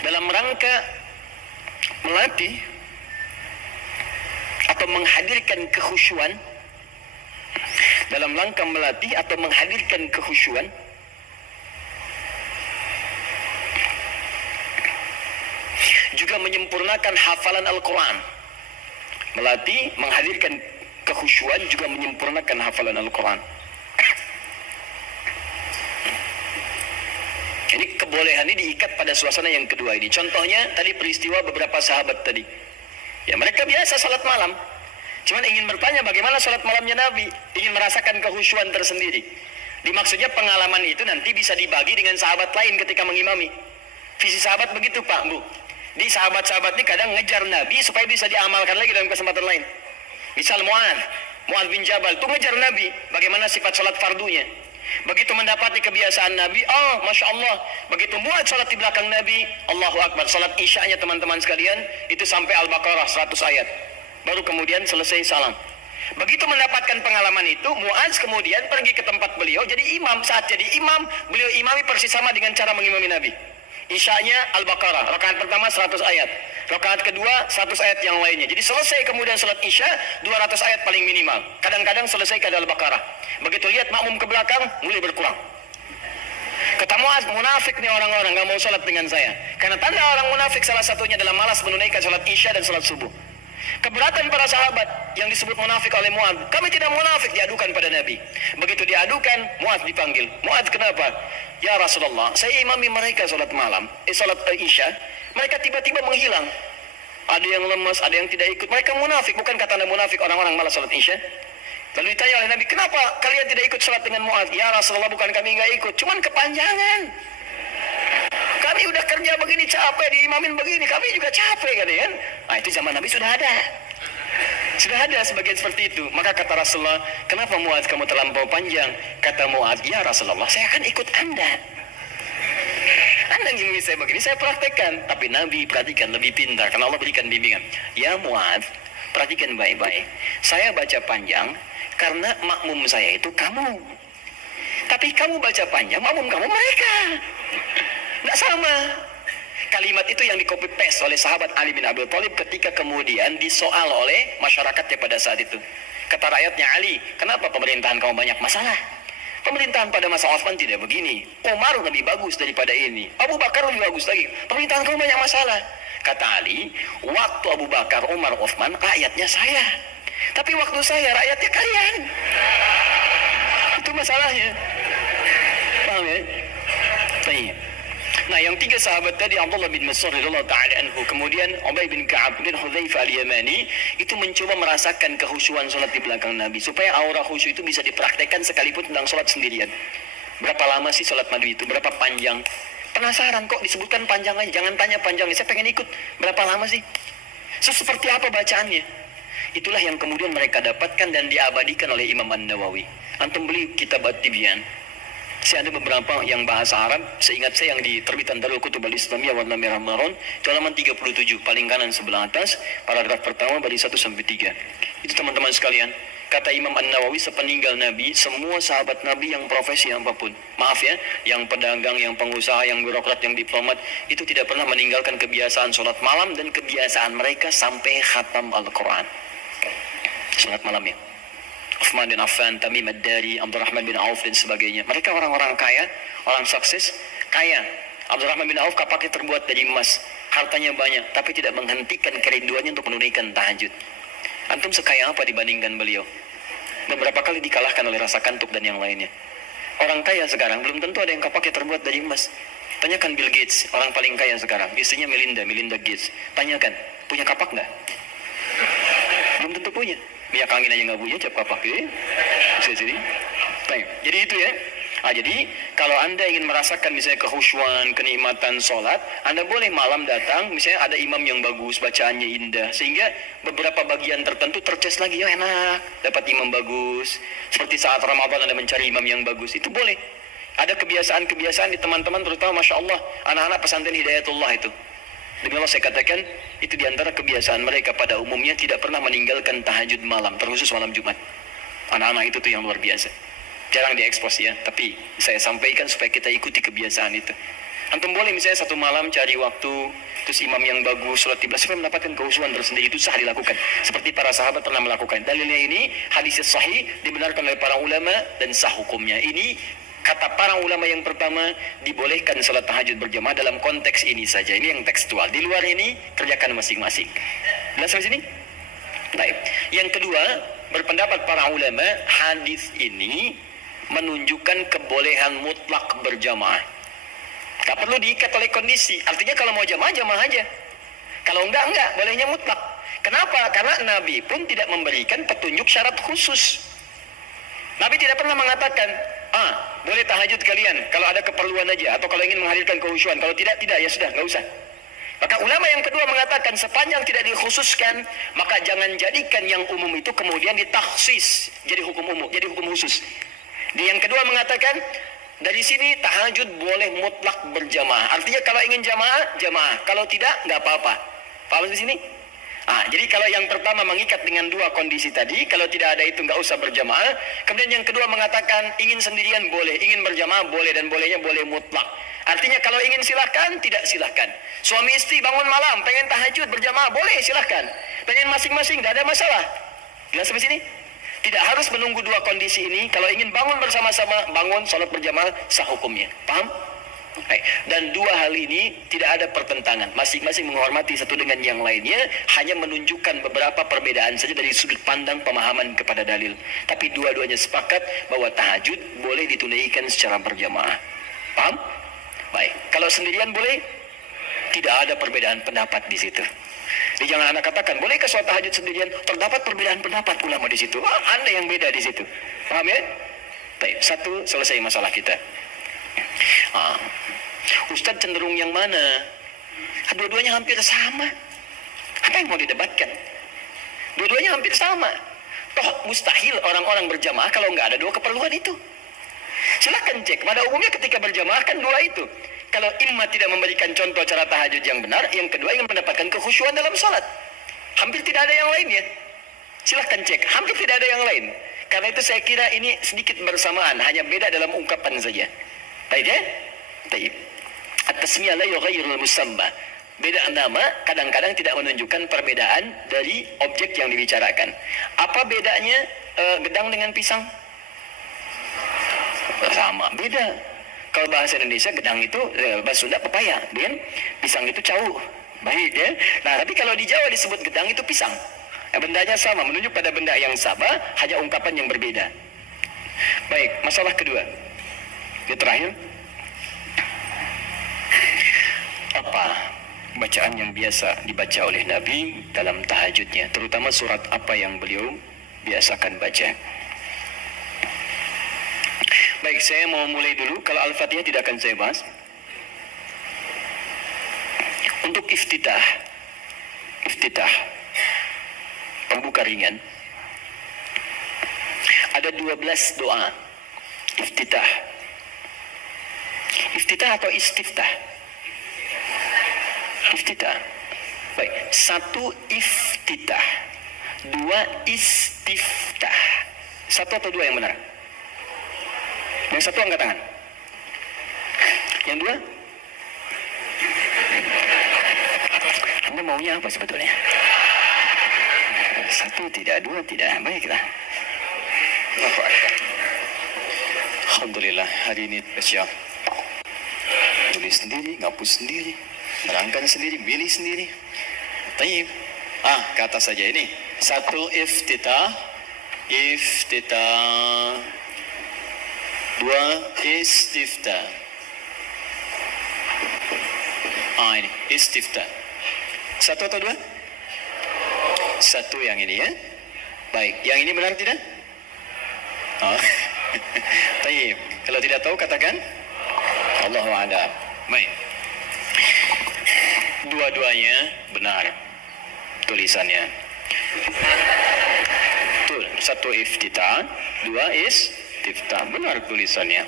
Dalam rangka melatih atau menghadirkan kekhusyuan, dalam rangka melatih atau menghadirkan kekhusyuan, juga menyempurnakan hafalan Al-Quran. Melatih, menghadirkan kekhusyuan, juga menyempurnakan hafalan Al-Quran. Jadi kebolehan ini diikat pada suasana yang kedua ini. Contohnya tadi peristiwa beberapa sahabat tadi. Ya mereka biasa salat malam. Cuman ingin bertanya bagaimana salat malamnya Nabi. Ingin merasakan kekhusyuan tersendiri. Dimaksudnya pengalaman itu nanti bisa dibagi dengan sahabat lain ketika mengimami. Visi sahabat begitu Pak, Bu. Di sahabat-sahabat ini kadang ngejar Nabi supaya bisa diamalkan lagi dalam kesempatan lain. Misal Mu'adz bin Jabal itu ngejar Nabi. Bagaimana sifat salat fardunya. Begitu mendapati kebiasaan Nabi, oh Masya Allah, begitu Mu'adz salat di belakang Nabi, Allahu Akbar, salat isya'nya teman-teman sekalian, itu sampai Al-Baqarah 100 ayat. Baru kemudian selesai salam. Begitu mendapatkan pengalaman itu, Mu'adz kemudian pergi ke tempat beliau, jadi imam. Saat jadi imam, beliau imami persis sama dengan cara mengimami Nabi. Isya'nya Al-Baqarah, rakaat pertama 100 ayat, rakaat kedua 100 ayat yang lainnya. Jadi selesai kemudian salat Isya 200 ayat paling minimal. Kadang-kadang selesai ke Al-Baqarah. Begitu lihat makmum ke belakang, mulai berkurang. Kata Mu'adz, Muaz, munafik nih orang-orang, gak mau sholat dengan saya. Karena tanda orang munafik salah satunya adalah malas menunaikan sholat isya dan sholat subuh. Keberatan para sahabat yang disebut munafik oleh Muaz. Kami tidak munafik, diadukan pada Nabi. Begitu diadukan, Muaz dipanggil. Muaz, kenapa? Ya Rasulullah, saya imami mereka sholat malam, sholat isya. Mereka tiba-tiba menghilang. Ada yang lemas, ada yang tidak ikut. Mereka munafik, bukan kata Anda munafik orang-orang malas sholat isya? Lalu ditanya oleh Nabi, kenapa kalian tidak ikut sholat dengan Muaz? Ya Rasulullah, bukan kami nggak ikut, cuman kepanjangan. Kami udah kerja begini capek, diimamin begini, kami juga capek kan ya. Nah itu zaman Nabi sudah ada. Sudah ada sebagian seperti itu. Maka kata Rasulullah, kenapa Muaz kamu terlampau panjang? Kata Muaz, ya Rasulullah, saya akan ikut Anda. Anda ngimami saya begini, saya praktekkan. Tapi Nabi perhatikan lebih pintar, karena Allah berikan bimbingan. Ya Muaz, perhatikan baik-baik. Saya baca panjang, karena makmum saya itu kamu. Tapi kamu baca panjang, makmum kamu mereka. Tidak sama. Kalimat itu yang di-copy paste oleh sahabat Ali bin Abi Thalib ketika kemudian disoal oleh masyarakatnya pada saat itu. Kata rakyatnya, Ali, kenapa pemerintahan kamu banyak masalah? Pemerintahan pada masa Utsman tidak begini. Umar lebih bagus daripada ini. Abu Bakar lebih bagus lagi. Pemerintahan kamu banyak masalah. Kata Ali, waktu Abu Bakar, Umar, Utsman, rakyatnya saya. Tapi waktu saya, rakyatnya kalian. Itu masalahnya. Paham ya? Baik. Nah, yang tiga sahabat tadi, Abdullah bin Mas'ud radhiyallahu ta'ala anhu, kemudian Ubay bin Ka'ab bin Hudzaifah al-Yamani, itu mencoba merasakan kehusyuan salat di belakang Nabi supaya aura khusyuk itu bisa dipraktekkan sekalipun tentang salat sendirian. Berapa lama sih salat Nabi itu? Berapa panjang? Penasaran kok disebutkan panjang aja, jangan tanya panjangnya, saya pengen ikut. Berapa lama sih? Seperti apa bacaannya? Itulah yang kemudian mereka dapatkan dan diabadikan oleh Imam An-Nawawi. Antum beli kitab At-Tibyan. Saya ada beberapa yang bahasa Arab, seingat saya yang di terbitan Darul Kutub Al-Islamiyah warna merah marun, itu halaman 37, paling kanan sebelah atas, paragraf pertama dari 1 sampai 3. Itu teman-teman sekalian, kata Imam An-Nawawi, sepeninggal Nabi, semua sahabat Nabi yang profesi apapun, maaf ya, yang pedagang, yang pengusaha, yang birokrat, yang diplomat, itu tidak pernah meninggalkan kebiasaan sholat malam dan kebiasaan mereka sampai khatam Al-Quran. Sholat malam ya. Uthman bin Affan, Tamim ad-Dari, Abdurrahman bin Auf dan sebagainya. Mereka orang-orang kaya, orang sukses, kaya. Abdurrahman bin Auf kapaknya terbuat dari emas, hartanya banyak, tapi tidak menghentikan kerinduannya untuk menunaikan tahajud. Antum sekaya apa dibandingkan beliau? Beberapa kali dikalahkan oleh rasa kantuk dan yang lainnya. Orang kaya sekarang belum tentu ada yang kapaknya terbuat dari emas. Tanyakan Bill Gates, orang paling kaya sekarang, istrinya Melinda Gates. Tanyakan, punya kapak nggak? Belum tentu punya. Minyak angin aja nggak punya, cap kapak ya. Bisa jadi. Jadi itu ya. Jadi kalau Anda ingin merasakan misalnya kehusyuan, kenikmatan sholat, Anda boleh malam datang, misalnya ada imam yang bagus, bacaannya indah, sehingga beberapa bagian tertentu terces lagi, ya enak, dapat imam bagus. Seperti saat Ramadan Anda mencari imam yang bagus, itu boleh. Ada kebiasaan-kebiasaan di teman-teman, terutama Masya Allah, anak-anak pesantren Hidayatullah itu. Demi Allah saya katakan, itu diantara kebiasaan mereka pada umumnya tidak pernah meninggalkan tahajud malam, terkhusus malam Jumat. Anak-anak itu tuh yang luar biasa. Jarang diekspos ya, tapi saya sampaikan supaya kita ikuti kebiasaan itu. Antum boleh misalnya satu malam cari waktu, terus imam yang bagus, sholat tiba, supaya mendapatkan kehusuan tersendiri, itu sah dilakukan. Seperti para sahabat pernah melakukan. Dalilnya ini, hadis sahih, dibenarkan oleh para ulama, dan sah hukumnya. Ini kata para ulama yang pertama, dibolehkan sholat tahajud berjamaah dalam konteks ini saja. Ini yang tekstual. Di luar ini, kerjakan masing-masing. Jelas sampai sini? Baik. Yang kedua, berpendapat para ulama, hadis ini menunjukkan kebolehan mutlak berjamaah. Tak perlu diikat oleh kondisi. Artinya kalau mau jamaah, jamaah aja. Kalau enggak, bolehnya mutlak. Kenapa? Karena Nabi pun tidak memberikan petunjuk syarat khusus. Nabi tidak pernah mengatakan, boleh tahajud kalian kalau ada keperluan aja, atau kalau ingin menghadirkan kehusyuan. Kalau tidak, ya sudah, nggak usah. Maka ulama yang kedua mengatakan, sepanjang tidak dikhususkan, maka jangan jadikan yang umum itu kemudian ditakhsis jadi hukum umum, jadi hukum khusus. Yang kedua mengatakan, dari sini tahajud boleh mutlak berjamaah. Artinya kalau ingin jamaah. Kalau tidak, nggak apa-apa. Paham di sini? Jadi kalau yang pertama mengikat dengan dua kondisi tadi, kalau tidak ada itu nggak usah berjamaah. Kemudian yang kedua mengatakan ingin sendirian boleh, ingin berjamaah boleh, dan bolehnya boleh mutlak. Artinya kalau ingin silahkan, tidak silahkan. Suami istri bangun malam, pengen tahajud berjamaah boleh, silahkan. Pengen masing-masing, nggak ada masalah. Jelas sampai sini? Tidak harus menunggu dua kondisi ini. Kalau ingin bangun bersama-sama, bangun sholat berjamaah, sah hukumnya. Paham? Baik. Dan dua hal ini tidak ada pertentangan, masing-masing menghormati satu dengan yang lainnya, hanya menunjukkan beberapa perbedaan saja dari sudut pandang pemahaman kepada dalil. Tapi dua-duanya sepakat bahwa tahajud boleh ditunaikan secara berjamaah. Paham? Baik. Kalau sendirian boleh? Tidak ada perbedaan pendapat di situ. Jadi jangan Anda katakan, bolehkah sholat tahajud sendirian? Terdapat perbedaan pendapat ulama di situ. Anda yang beda di situ. Paham ya? Baik, satu, selesai masalah kita. Ustadz cenderung yang mana? Dua-duanya hampir sama. Apa yang mau didebatkan? Dua-duanya hampir sama. Toh mustahil orang-orang berjamaah kalau nggak ada dua keperluan itu. Silakan cek. Pada umumnya ketika berjamaah kan dua itu. Kalau imam tidak memberikan contoh cara tahajud yang benar, yang kedua ingin mendapatkan kekhusyuan dalam salat. Hampir tidak ada yang lain ya. Silahkan cek, hampir tidak ada yang lain. Karena itu saya kira ini sedikit bersamaan, hanya beda dalam ungkapan saja. Baik ya? Baik. At-tasmiyah la yughayyirul musamma. Beda nama kadang-kadang tidak menunjukkan perbedaan dari objek yang dibicarakan. Apa bedanya gedang dengan pisang? Sama, beda. Kalau bahasa Indonesia gedang itu bahasa Sunda pepaya, dan pisang itu cau. Baik ya. Nah, tapi kalau di Jawa disebut gedang itu pisang. Bendanya sama, menunjuk pada benda yang sama, hanya ungkapan yang berbeda. Baik, masalah kedua. Yang terakhir. Apa bacaan yang biasa dibaca oleh Nabi dalam tahajudnya, terutama surat apa yang beliau biasakan baca? Baik, saya mau mulai dulu. Kalau Al-Fatihah tidak akan saya bahas. Untuk iftitah, pembuka ringan, ada 12 doa iftitah. Iftitah atau istiftah? Iftitah. Baik, satu iftitah, dua istiftah. Satu atau dua yang benar? Yang satu angkat tangan. Yang dua? Anda maunya apa sebetulnya? Satu tidak, dua tidak. Baiklah. Alhamdulillah, hari ini spesial. Tulis sendiri, ngapus sendiri, terangkan sendiri, pilih sendiri. Taib. Ke atas saja ini. Satu iftitah. Dua istiftah. Ini istiftah. Satu atau dua? Satu yang ini ya. Baik, yang ini benar tidak? Taib. Kalau tidak tahu katakan Allahu a'lam. Baik. Dua-duanya benar tulisannya. Betul. Satu iftitah, dua istiftah. Benar tulisannya.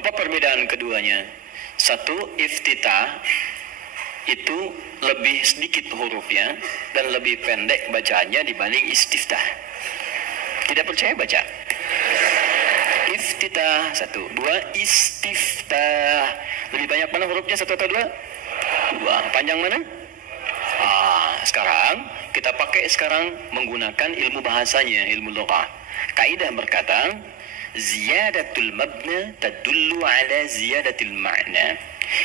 Apa perbedaan keduanya? Satu iftitah itu lebih sedikit hurufnya dan lebih pendek bacaannya dibanding istiftah. Tidak percaya baca. Iftitah satu, dua istiftah. Lebih banyak mana hurufnya, satu atau dua? Dua. Panjang mana? Sekarang kita pakai menggunakan ilmu bahasanya, ilmu lughah. Kaidah berkata, ziyadatul mabna tadullu ala ziyadatil ma'na.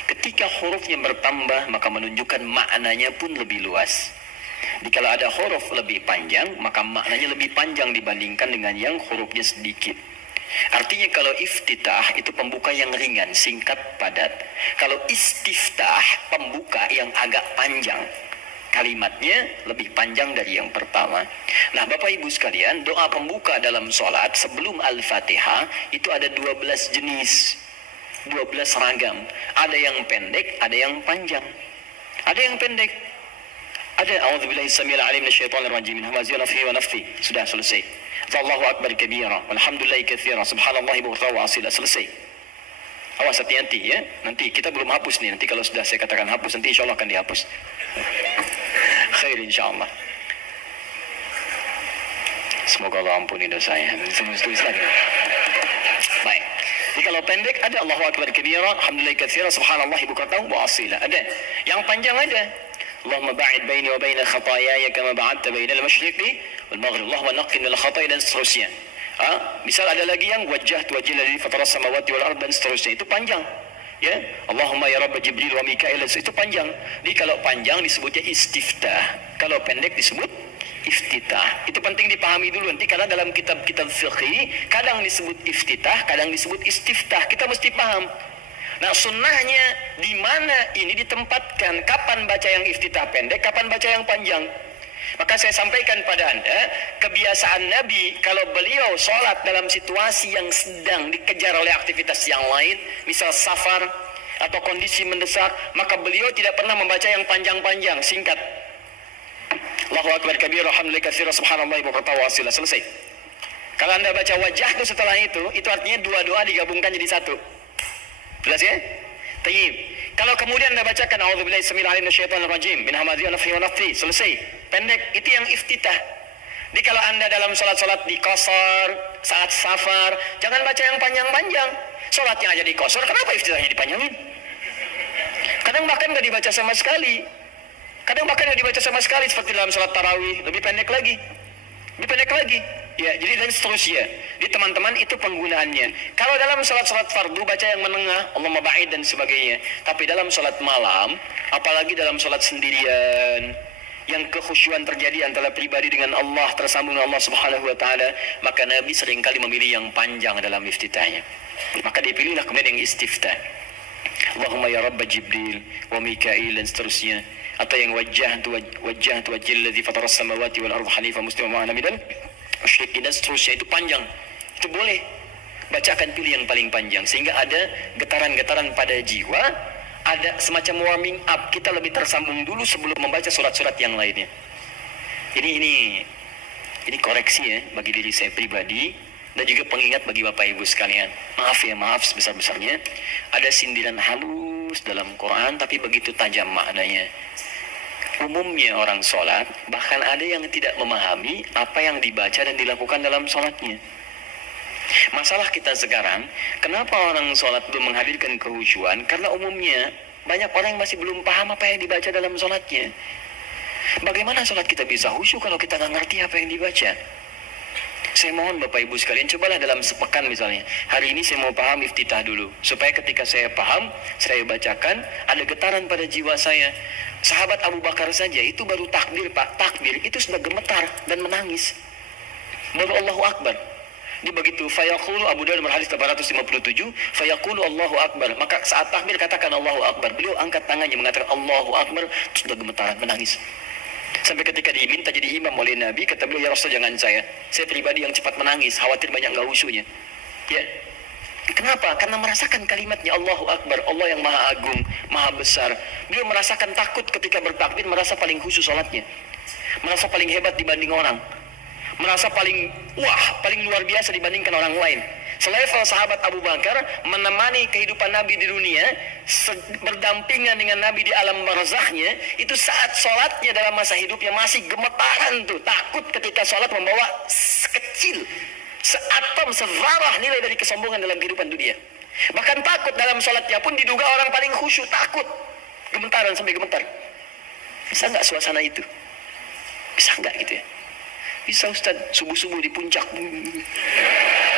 Ketika hurufnya bertambah, maka menunjukkan maknanya pun lebih luas. Jadi kalau ada huruf lebih panjang, maka maknanya lebih panjang dibandingkan dengan yang hurufnya sedikit. Artinya kalau iftitah itu pembuka yang ringan, singkat, padat. Kalau istiftah, pembuka yang agak panjang. Kalimatnya lebih panjang dari yang pertama. Nah, Bapak Ibu sekalian, doa pembuka dalam sholat sebelum Al-Fatihah itu ada 12 jenis. 12 ragam. Ada yang pendek, ada yang panjang. Ada yang pendek. Ada a'udzubillahi samil alim minasyaitonir rajim min hamazihi wa nafthihi wa nafthihi. Sudah selesai. Allahu akbar kabira walhamdulillahi katsira subhanallahi bukratan wa asila. Selesai. Awas hati-hati ya. Nanti kita belum hapus nih. Nanti kalau sudah saya katakan hapus, nanti insyaallah akan dihapus. Khair insyaallah. Semoga Allah ampuni dosanya. Tulis lagi. Baik. Jadi kalau pendek ada Allahu akbar kabira, alhamdulillah katsira, subhanallahi bukratan wa asila. Ada. Yang panjang ada. Allahumma ba'id baini wa baina khataayaya kama ba'adta baina al-masyriqi wal maghrib. Allahumma naqqini minal khataaya dan seterusnya. Misal ada lagi yang wajjahtu wajhiya lillazi fatara samawati wal ardh dan seterusnya. Itu panjang. Ya, Allahumma ya Rabb Jibril wa Mikail, itu panjang. Jadi kalau panjang disebutnya istiftah, kalau pendek disebut iftitah. Itu penting dipahami dulu nanti, karena dalam kitab-kitab fikih kadang disebut iftitah, kadang disebut istiftah. Kita mesti paham. Nah, sunnahnya di mana ini ditempatkan, kapan baca yang iftitah pendek, kapan baca yang panjang. Maka saya sampaikan pada Anda, kebiasaan Nabi kalau beliau sholat dalam situasi yang sedang dikejar oleh aktivitas yang lain, misal safar atau kondisi mendesak, maka beliau tidak pernah membaca yang panjang-panjang, singkat. Allahu Akbar kabir, alhamdulillah katsira, subhanallah wa wasila, selesai. Kalau Anda baca wajah itu setelah itu artinya dua doa digabungkan jadi satu. Jelas ya? Tayyib. Kalau kemudian Anda bacakan a'udzubillahi samil alim minasyaitonir rajim min hamazati wa nafthihi wa nafthihi, selesai. Pendek, itu yang iftitah. Jadi kalau Anda dalam salat-salat di qasar, saat safar, jangan baca yang panjang-panjang. Salatnya aja di qasar, kenapa iftitahnya dipanjangin? Kadang bahkan enggak dibaca sama sekali. Seperti dalam salat tarawih, lebih pendek lagi. Ya, jadi dan seterusnya. Jadi teman-teman, itu penggunaannya. Kalau dalam salat-salat fardu baca yang menengah, Allahumma ba'id dan sebagainya. Tapi dalam salat malam, apalagi dalam salat sendirian, yang kekhusyuan terjadi antara pribadi dengan Allah, tersambung dengan Allah Subhanahu wa taala, maka Nabi seringkali memilih yang panjang dalam iftitahnya. Maka dipilihlah kemudian yang istiftah. Allahumma ya Rabb Jibril wa Mikail dan seterusnya. Atau yang wajjahtu wajhil ladzi fataras samawati wal arda hanifan musliman wa ana minal musyrikin dan seterusnya. Itu panjang. Itu boleh. Bacakan, pilih yang paling panjang sehingga ada getaran-getaran pada jiwa, ada semacam warming up, kita lebih tersambung dulu sebelum membaca surat-surat yang lainnya. Ini koreksi ya bagi diri saya pribadi dan juga pengingat bagi Bapak Ibu sekalian. Maaf sebesar-besarnya, ada sindiran halus dalam Quran tapi begitu tajam maknanya. Umumnya orang sholat, bahkan ada yang tidak memahami apa yang dibaca dan dilakukan dalam sholatnya. Masalah kita sekarang, kenapa orang sholat belum menghadirkan kehusyuan? Karena umumnya banyak orang yang masih belum paham apa yang dibaca dalam sholatnya. Bagaimana sholat kita bisa khusyuk kalau kita nggak ngerti apa yang dibaca? Saya mohon Bapak Ibu sekalian, cobalah dalam sepekan misalnya, hari ini saya mau paham iftitah dulu, supaya ketika saya paham, saya bacakan, ada getaran pada jiwa saya. Sahabat Abu Bakar saja itu baru takbir itu sudah gemetar dan menangis. Baru Allahu Akbar. Dia begitu, fayaqulu, Abu Dawud hadis 857, fayaqulu Allahu Akbar. Maka saat takbir katakan Allahu Akbar. Beliau angkat tangannya mengatakan Allahu Akbar, sudah gemetaran menangis. Sampai ketika diminta jadi imam oleh Nabi, kata beliau, ya Rasul jangan saya pribadi yang cepat menangis, khawatir banyak enggak khusyuknya. Ya. Kenapa? Karena merasakan kalimatnya Allahu Akbar, Allah yang maha agung, maha besar. Beliau merasakan takut ketika bertakbir, merasa paling khusyuk salatnya. Merasa paling hebat dibanding orang. Merasa paling luar biasa dibandingkan orang lain. Selevel sahabat Abu Bakar menemani kehidupan Nabi di dunia, berdampingan dengan Nabi di alam barzakhnya, itu saat sholatnya dalam masa hidupnya masih gemetaran tuh, takut ketika sholat membawa sekecil, seatom, sevarah nilai dari kesombongan dalam kehidupan dunia. Bahkan takut dalam sholatnya pun diduga orang paling khusyuk, takut, gemetaran sampai gemetar. Bisa nggak suasana itu? Bisa nggak gitu ya? Bisa Ustaz, subuh-subuh di puncak,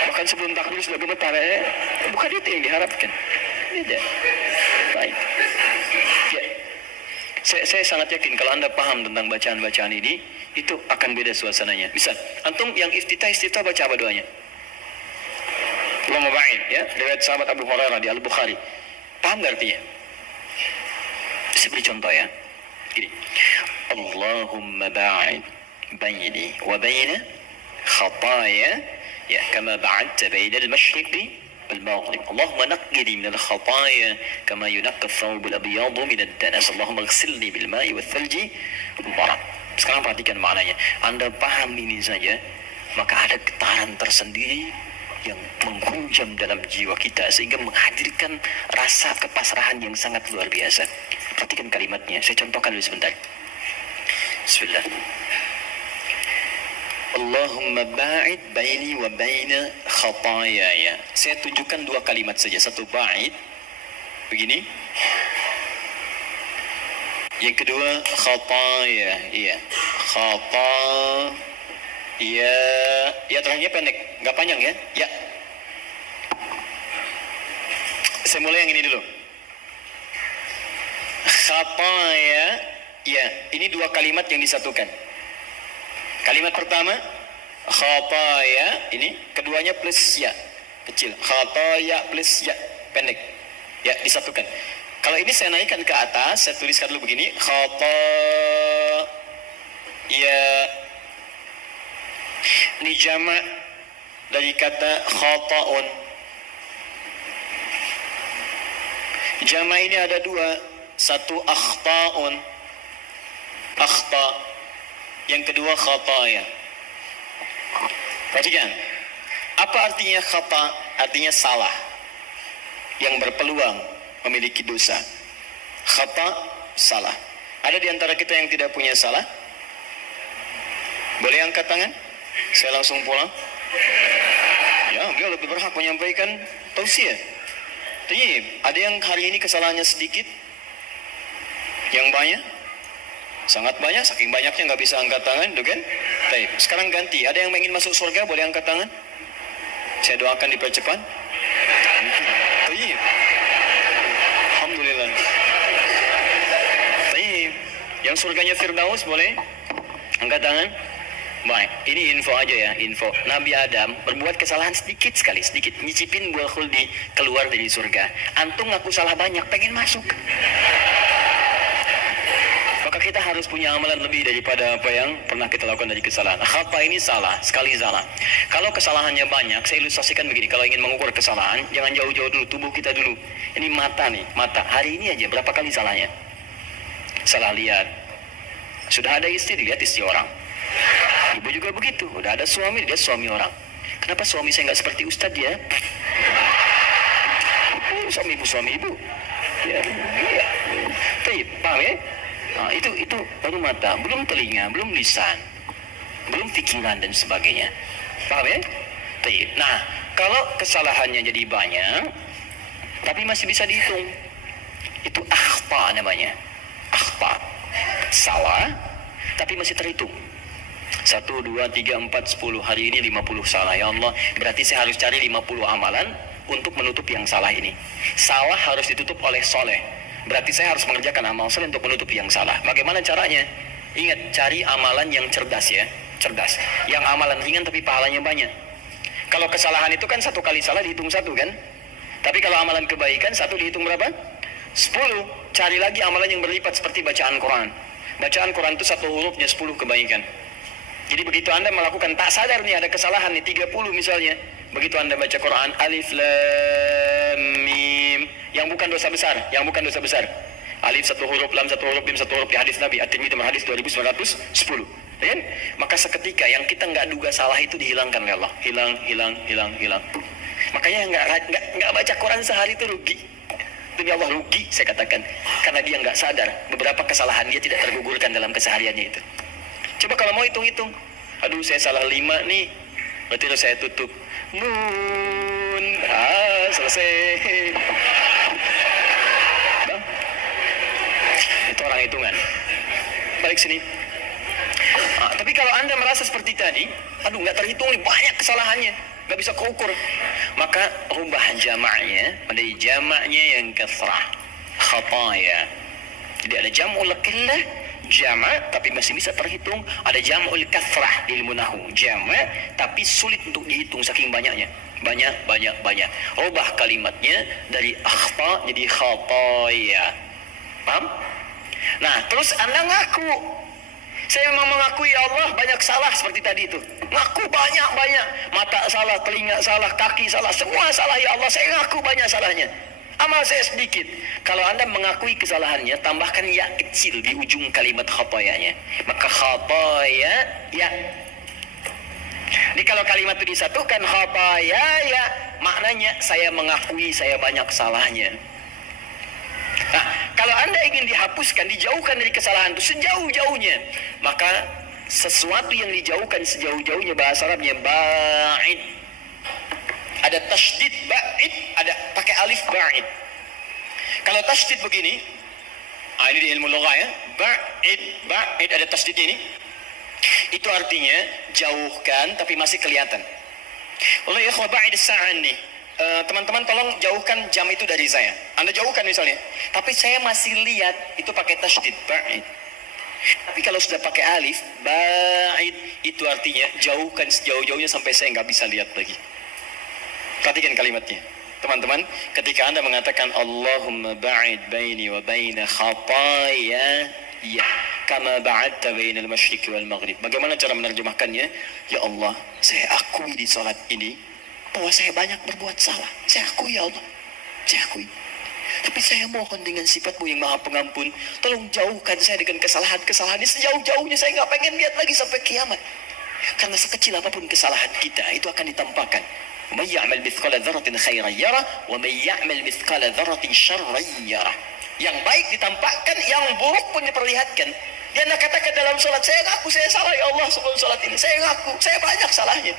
bahkan sebelum takbir sudah gemetar ya. Bukan itu yang diharapkan. Beda. Baik. Ya. Saya sangat yakin kalau Anda paham tentang bacaan-bacaan ini, itu akan beda suasananya. Bisa. Antum yang iftitah baca apa doanya? Allahumma ba'id, ya. Riwayat sahabat Abu Hurairah di Al-Bukhari. Paham gak artinya? Saya beri contoh ya. Gini. Allahumma ba'id baini wa baina khataya ya kama ba'adta baina al-mashriqi wal-maghrib. Allahumma naqqini min al-khataya kama yunaqqa ath-thawb al-abyad min ad-danas. Allahumma ighsilni bil ma'i wath-thalji wal-barad. Sekarang perhatikan maknanya. Anda paham ini saja, maka ada getaran tersendiri yang menghunjam dalam jiwa kita sehingga menghadirkan rasa kepasrahan yang sangat luar biasa. Perhatikan kalimatnya. Saya contohkan dulu sebentar. Bismillah. Allahumma ba'id baini wa baina khatayaya. Saya tunjukkan dua kalimat saja. Satu ba'id, begini. Yang kedua khataya, iya. Khataya. Ya terakhirnya pendek, nggak panjang ya. Ya. Saya mulai yang ini dulu. khataya, ya, ini dua kalimat yang disatukan. Kalimat pertama khataya, ini keduanya plus ya kecil, khataya plus ya pendek, ya disatukan. Kalau ini saya naikkan ke atas, saya tuliskan dulu begini, khataya, ini jamak dari kata khata'un. Jamak ini ada dua, satu akhta'un, akhta, yang kedua khataya. Perhatikan, apa artinya khata? Artinya salah, yang berpeluang memiliki dosa. Khata, salah. Ada di antara kita yang tidak punya salah? Boleh angkat tangan? Saya langsung pulang. Ya, dia lebih berhak menyampaikan tausiah. Tapi ada yang hari ini kesalahannya sedikit, yang banyak, sangat banyak, saking banyaknya nggak bisa angkat tangan, tuh kan? Baik, sekarang ganti. Ada yang ingin masuk surga, boleh angkat tangan? Saya doakan dipercepat. Baik. Alhamdulillah. Baik. Yang surganya Firdaus boleh angkat tangan? Baik, ini info aja ya, info. Nabi Adam berbuat kesalahan sedikit sekali, sedikit, nyicipin buah khuldi, keluar dari surga. Antum ngaku salah banyak, pengen masuk. Maka kita harus punya amalan lebih daripada apa yang pernah kita lakukan dari kesalahan. Khata ini salah, sekali salah. Kalau kesalahannya banyak, saya ilustrasikan begini. Kalau ingin mengukur kesalahan, jangan jauh-jauh dulu, tubuh kita dulu. Ini mata nih, mata. Hari ini aja berapa kali salahnya? Salah lihat. Sudah ada istri, dilihat istri orang. Ibu juga begitu, udah ada suami, dia suami orang. Kenapa suami saya nggak seperti Ustadz ya? Suami ibu. Ya, iya. Paham ya? Nah, itu baru mata, belum telinga, belum lisan, belum pikiran dan sebagainya. Paham ya? Nah, kalau kesalahannya jadi banyak, tapi masih bisa dihitung, itu akhta namanya. Akhta, salah, tapi masih terhitung. 1, 2, 3, 4, 10. Hari ini 50 salah. Ya Allah, berarti saya harus cari 50 amalan untuk menutup yang salah ini. Salah harus ditutup oleh soleh. Berarti saya harus mengerjakan amal soleh untuk menutup yang salah. Bagaimana caranya? Ingat, cari amalan yang cerdas ya. Cerdas. Yang amalan ringan tapi pahalanya banyak. Kalau kesalahan itu kan 1 kali salah dihitung 1 kan? Tapi kalau amalan kebaikan 1 dihitung berapa? 10. Cari lagi amalan yang berlipat seperti bacaan Quran. Bacaan Quran itu 1 hurufnya 10 kebaikan. Jadi begitu Anda melakukan, tak sadar nih ada kesalahan nih 30 misalnya. Begitu Anda baca Quran, alif lam mim, yang bukan dosa besar, Alif 1 huruf, lam 1 huruf, mim 1 huruf, di hadis Nabi At-Tirmidzi nomor hadis 2910. Ya kan? Maka seketika yang kita nggak duga salah itu dihilangkan oleh Allah. Hilang. Makanya nggak baca Quran sehari itu rugi. Demi Allah rugi, saya katakan. Karena dia nggak sadar beberapa kesalahan dia tidak tergugurkan dalam kesehariannya itu. Coba kalau mau hitung-hitung, aduh saya salah 5 nih, berarti harus saya tutup. Nun, selesai. Bang, itu orang hitungan. Balik sini. Tapi kalau Anda merasa seperti tadi, aduh nggak terhitung nih, banyak kesalahannya, nggak bisa keukur, maka rubah jamaknya, pada jamaknya yang kasrah, khataya. Jadi ada jam'ul qillah, jamak tapi masih bisa terhitung. Ada jam'ul kasrah di ilmu nahwu, jamak tapi sulit untuk dihitung saking banyaknya. Banyak. Rubah kalimatnya dari akhta jadi khataya. Paham? Nah, terus Anda ngaku, saya memang mengakui ya Allah banyak salah seperti tadi itu. Ngaku banyak. Mata salah, telinga salah, kaki salah, semua salah ya Allah, saya ngaku banyak salahnya. Amal saya sedikit. Kalau Anda mengakui kesalahannya, tambahkan ya kecil di ujung kalimat khatayanya. Maka khataya ya. Jadi kalau kalimat itu disatukan khataya ya, maknanya saya mengakui saya banyak salahnya. Nah, kalau Anda ingin dihapuskan, dijauhkan dari kesalahan itu sejauh-jauhnya, maka sesuatu yang dijauhkan sejauh-jauhnya bahasa Arabnya ba'id. Ada tasydid ba'id, ada pakai alif ba'id. Kalau tasydid begini, ini di ilmu lugah ya, ba'id ada tasydid ini. Itu artinya jauhkan tapi masih kelihatan. Allah ya ba'id sa'an nih. teman-teman tolong jauhkan jam itu dari saya. Anda jauhkan misalnya. Tapi saya masih lihat itu pakai tasydid, ba'id. Tapi kalau sudah pakai alif, ba'id, itu artinya jauhkan sejauh-jauhnya sampai saya nggak bisa lihat lagi. Perhatikan kalimatnya. Teman-teman, ketika Anda mengatakan Allahumma ba'id baini wa baina khataya ya kama ba'adta bainal masyriqi wal maghrib. Bagaimana cara menerjemahkannya? Ya Allah, saya akui di salat ini bahwa saya banyak berbuat salah. Saya akui ya Allah. Saya akui. Tapi saya mohon dengan sifat-Mu yang maha pengampun, tolong jauhkan saya dengan kesalahan-kesalahan ini sejauh-jauhnya. Saya nggak pengen lihat lagi sampai kiamat. Karena sekecil apapun kesalahan kita, itu akan ditampakkan. وَمَنْ يَعْمَلْ مِثْقَالَ ذَرَّةٍ خَيْرًا يَرَهُ وَمَنْ يَعْمَلْ مِثْقَالَ ذَرَّةٍ شَرًّا يَرَهُ. Yang baik ditampakkan, yang buruk pun diperlihatkan. Dia nak katakan dalam salat, saya ngaku saya salah ya Allah sebelum salat ini. Saya ngaku, saya banyak salahnya.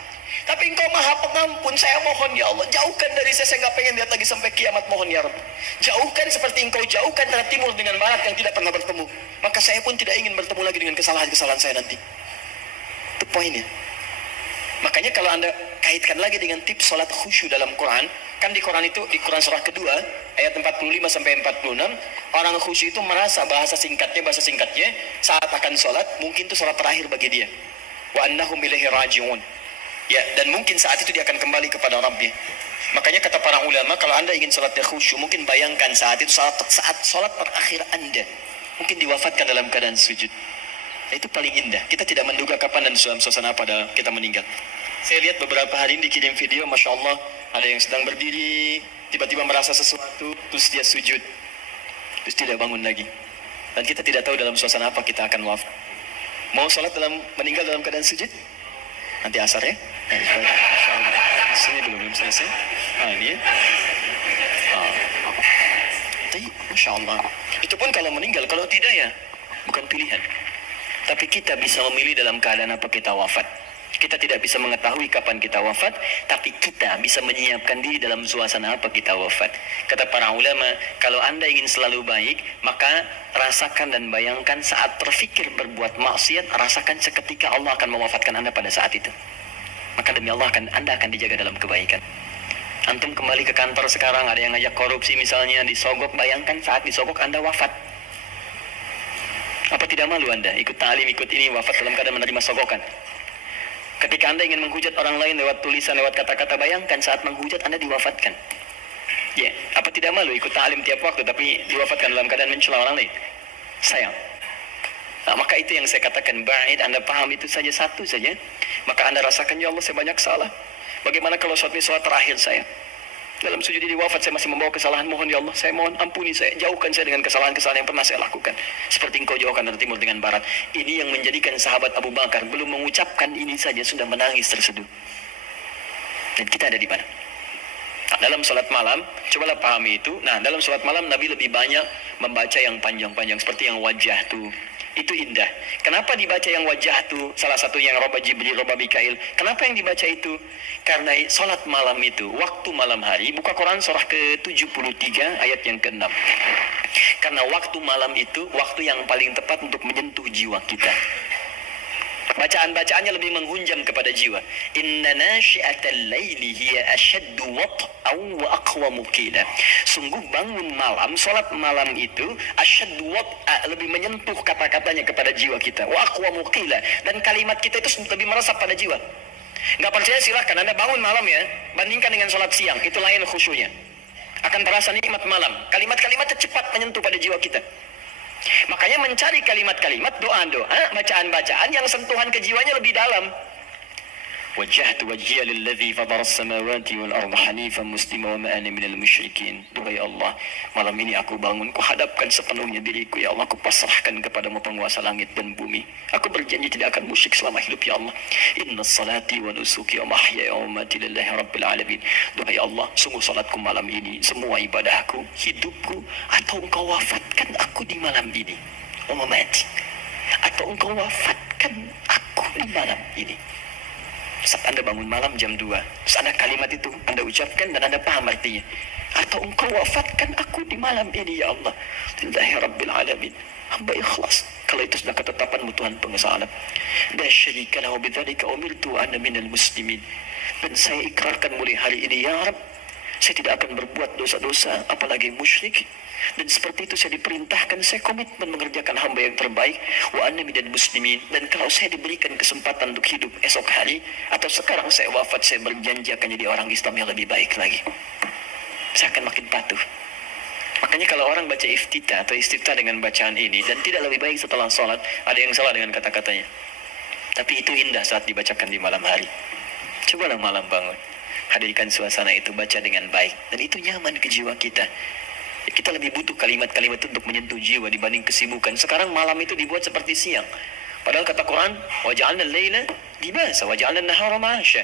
Tapi Engkau maha pengampun, saya mohon ya Allah, jauhkan dari saya nggak pengen lihat lagi sampai kiamat, mohon ya Rabb. Jauhkan seperti Engkau jauhkan dari timur dengan barat yang tidak pernah bertemu. Maka saya pun tidak ingin bertemu lagi dengan kesalahan-kesalahan saya nanti. Itu poinnya. Makanya kalau Anda kaitkan lagi dengan tips salat khusyuk dalam Quran, kan di Quran itu, di Quran surah kedua, ayat 45 sampai 46, orang khusyuk itu merasa bahasa singkatnya, saat akan salat, mungkin itu salat terakhir bagi dia. Wa annahum ilaihi raji'un. Ya, dan mungkin saat itu dia akan kembali kepada Rabbnya. Makanya kata para ulama, kalau Anda ingin salatnya khusyuk, mungkin bayangkan saat itu, saat salat terakhir Anda. Mungkin diwafatkan dalam keadaan sujud. Itu paling indah. Kita tidak menduga kapan dan dalam suasana apa kita meninggal. Saya lihat beberapa hari ini dikirim video, Masya Allah, ada yang sedang berdiri, tiba-tiba merasa sesuatu, terus dia sujud, terus tidak bangun lagi. Dan kita tidak tahu dalam suasana apa kita akan wafat. Mau salat meninggal dalam keadaan sujud? Nanti asar ya? Sini belum selesai. Ini ya. Tapi, Masya Allah. Itu pun kalau meninggal, kalau tidak ya, bukan pilihan. Tapi kita bisa memilih dalam keadaan apa kita wafat. Kita tidak bisa mengetahui kapan kita wafat, tapi kita bisa menyiapkan diri dalam suasana apa kita wafat. Kata para ulama, kalau Anda ingin selalu baik, maka rasakan dan bayangkan saat terfikir berbuat maksiat, rasakan seketika Allah akan mewafatkan Anda pada saat itu. Maka demi Allah Anda akan dijaga dalam kebaikan. Antum kembali ke kantor sekarang, ada yang ngajak korupsi misalnya, disogok, bayangkan saat disogok Anda wafat. Apa tidak malu Anda ikut ta'lim, ikut ini, wafat dalam keadaan menerima sogokan? Ketika Anda ingin menghujat orang lain lewat tulisan, lewat kata-kata, bayangkan saat menghujat Anda diwafatkan. Ya, apa tidak malu ikut ta'lim tiap waktu tapi diwafatkan dalam keadaan mencela orang lain? Sayang. Nah, maka itu yang saya katakan, ba'id, Anda paham itu saja, satu saja, maka Anda rasakan, ya Allah saya banyak salah. Bagaimana kalau saat terakhir saya? Dalam sujud ini wafat saya masih membawa kesalahan, mohon ya Allah, saya mohon ampuni saya, jauhkan saya dengan kesalahan-kesalahan yang pernah saya lakukan. Seperti Engkau jauhkan dari timur dengan barat. Ini yang menjadikan sahabat Abu Bakar belum mengucapkan ini saja sudah menangis terseduh. Dan kita ada di mana? Nah, dalam salat malam, cobalah pahami itu. Nah, dalam salat malam Nabi lebih banyak membaca yang panjang-panjang seperti yang wajah tuh. Itu indah. Kenapa dibaca yang wajah tu? Salah satu yang roba Jibril, roba Mikail. Kenapa yang dibaca itu? Karena salat malam itu, waktu malam hari, buka Quran surah ke-73 ayat yang ke-6. Karena waktu malam itu, waktu yang paling tepat untuk menyentuh jiwa kita. Bacaan-bacaannya lebih menghunjam kepada jiwa. Inna nasyi'atal laili hiya ashaddu wat'an wa aqwamu qila. Sungguh bangun malam, salat malam itu ashaddu wat'a, lebih menyentuh kata-katanya kepada jiwa kita. Wa aqwamu qila, dan kalimat kita itu lebih meresap pada jiwa. Enggak percaya silahkan Anda bangun malam ya, bandingkan dengan salat siang, itu lain khusyuknya. Akan terasa nikmat malam. Kalimat-kalimatnya cepat menyentuh pada jiwa kita. Makanya mencari kalimat-kalimat, doa-doa, bacaan-bacaan yang sentuhan ke jiwanya lebih dalam. Wajjahtu wajhiya lilladzi fatara as-samawati wal arda hanifan muslima wa ma ana minal musyrikin. Duhai Allah, malam ini aku bangun, ku hadapkan sepenuhnya diriku ya Allah, ku pasrahkan kepadamu penguasa langit dan bumi. Aku berjanji tidak akan musyrik selama hidup ya Allah. Inna salati wa nusuki wa mahyaya wa mamati lillahi rabbil alamin. Duhai Allah, sungguh salatku malam ini, semua ibadahku, hidupku, atau engkau wafatkan aku di malam ini. Wa mamati, atau engkau wafatkan aku di malam ini. Saat Anda bangun malam jam 2, terus ada kalimat itu Anda ucapkan dan Anda paham artinya. Atau engkau wafatkan aku di malam ini ya Allah. Lillahi rabbil alamin. Hamba ikhlas. Kalau itu sudah ketetapanmu Tuhan pengesalan. La syarika lahu bidzalika umirtu ana minal muslimin. Dan saya ikrarkan mulai hari ini ya Rabb, Saya tidak akan berbuat dosa-dosa, apalagi musyrik. Dan seperti itu saya diperintahkan, saya komitmen mengerjakan hamba yang terbaik. Wa anna minal muslimin. Dan kalau saya diberikan kesempatan untuk hidup esok hari, atau sekarang saya wafat, saya berjanji akan jadi orang Islam yang lebih baik lagi. Saya akan makin patuh. Makanya kalau orang baca iftitah atau istiftah dengan bacaan ini, dan tidak lebih baik setelah sholat, ada yang salah dengan kata-katanya. Tapi itu indah saat dibacakan di malam hari. Cobalah malam bangun, hadirkan suasana itu, baca dengan baik, dan itu nyaman ke jiwa kita. Kita lebih butuh kalimat-kalimat itu untuk menyentuh jiwa dibanding kesibukan. Sekarang malam itu dibuat seperti siang. Padahal kata Quran, waja'alna al-laila libasa waja'alna an-nahara ma'asya.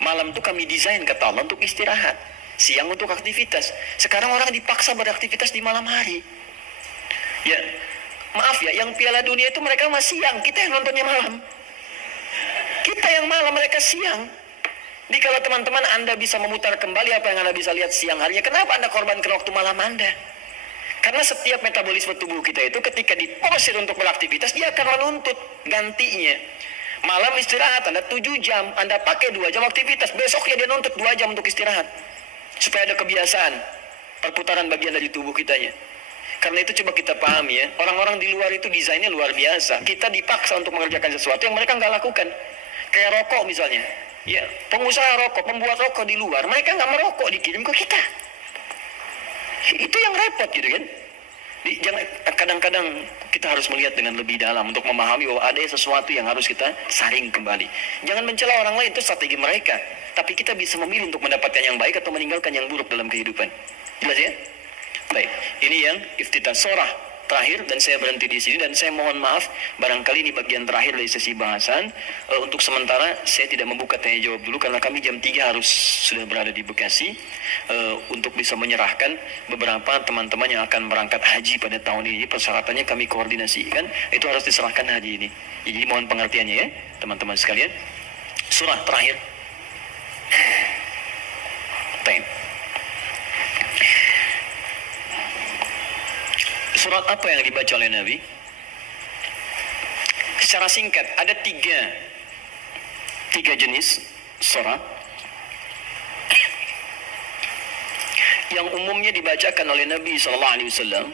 Malam itu kami desain kata Allah untuk istirahat, siang untuk aktivitas. Sekarang orang dipaksa beraktivitas di malam hari. Ya, maaf ya, yang Piala Dunia itu mereka masih siang, kita yang nontonnya malam. Kita yang malam, mereka siang. Jadi kalau teman-teman Anda bisa memutar kembali apa yang Anda bisa lihat siang harinya, kenapa Anda korbankan waktu malam Anda? Karena setiap metabolisme tubuh kita itu ketika diporsir untuk beraktivitas, dia akan menuntut gantinya. Malam istirahat, Anda 7 jam, Anda pakai 2 jam aktivitas, besoknya dia nuntut 2 jam untuk istirahat. Supaya ada kebiasaan, perputaran bagian dari tubuh kitanya. Karena itu coba kita pahami ya, orang-orang di luar itu desainnya luar biasa. Kita dipaksa untuk mengerjakan sesuatu yang mereka nggak lakukan. Kayak rokok misalnya. Ya, pengusaha rokok, pembuat rokok di luar, mereka nggak merokok, dikirim ke kita. Itu yang repot gitu kan. Kadang-kadang kita harus melihat dengan lebih dalam untuk memahami bahwa ada sesuatu yang harus kita saring kembali. Jangan mencela orang lain, itu strategi mereka. Tapi kita bisa memilih untuk mendapatkan yang baik atau meninggalkan yang buruk dalam kehidupan. Jelas ya? Baik, ini yang iftitah surah terakhir, dan saya berhenti di sini, dan saya mohon maaf barangkali ini bagian terakhir dari sesi bahasan. Untuk sementara saya tidak membuka tanya jawab dulu karena kami jam 3 harus sudah berada di Bekasi untuk bisa menyerahkan beberapa teman-teman yang akan berangkat haji pada tahun ini. Persyaratannya kami koordinasikan, itu harus diserahkan haji ini. Jadi mohon pengertiannya ya teman-teman sekalian. Surah terakhir. Surat apa yang dibaca oleh Nabi? Secara singkat, ada tiga jenis surat yang umumnya dibacakan oleh Nabi SAW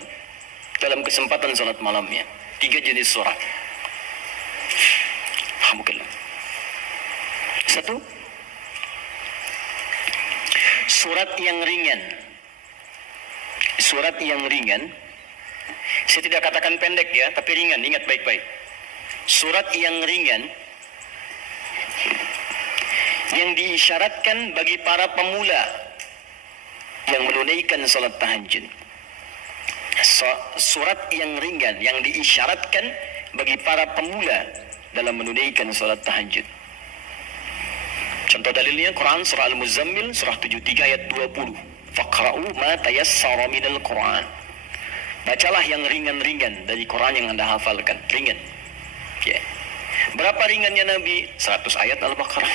dalam kesempatan salat malamnya. 3 jenis surat. Alhamdulillah. 1, surat yang ringan. Surat yang ringan. Saya tidak katakan pendek ya, tapi ringan, ingat baik-baik. Surat yang ringan yang diisyaratkan bagi para pemula yang menunaikan salat tahajud. Surat yang ringan yang diisyaratkan bagi para pemula dalam menunaikan salat tahajud. Contoh dalilnya Quran surah Al-Muzammil surah 73 ayat 20. Faqra'u ma tayassara minal Quran. Bacalah yang ringan-ringan dari Quran yang Anda hafalkan. Ringan. Ya. Berapa ringannya Nabi? 100 ayat Al-Baqarah.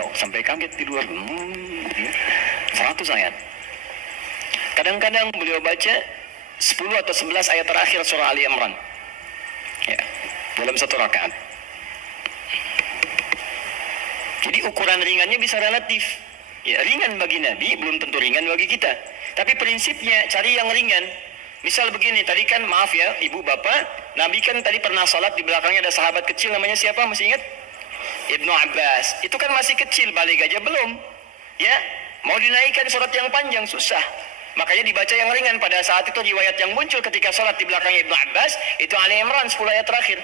Oh, sampai kaget di luar. 100 ayat. Kadang-kadang beliau baca 10 atau 11 ayat terakhir surah Ali Imran. Ya. Dalam satu rakaat. Jadi ukuran ringannya bisa relatif. Ya, ringan bagi Nabi belum tentu ringan bagi kita. Tapi prinsipnya cari yang ringan. Misal begini, tadi kan maaf ya ibu bapak, Nabi kan tadi pernah salat di belakangnya ada sahabat kecil namanya siapa, masih ingat? Ibnu Abbas. Itu kan masih kecil, balik aja belum. Ya, mau dinaikkan surat yang panjang susah. Makanya dibaca yang ringan. Pada saat itu riwayat yang muncul ketika salat di belakangnya Ibnu Abbas itu Ali Imran 10 ayat terakhir.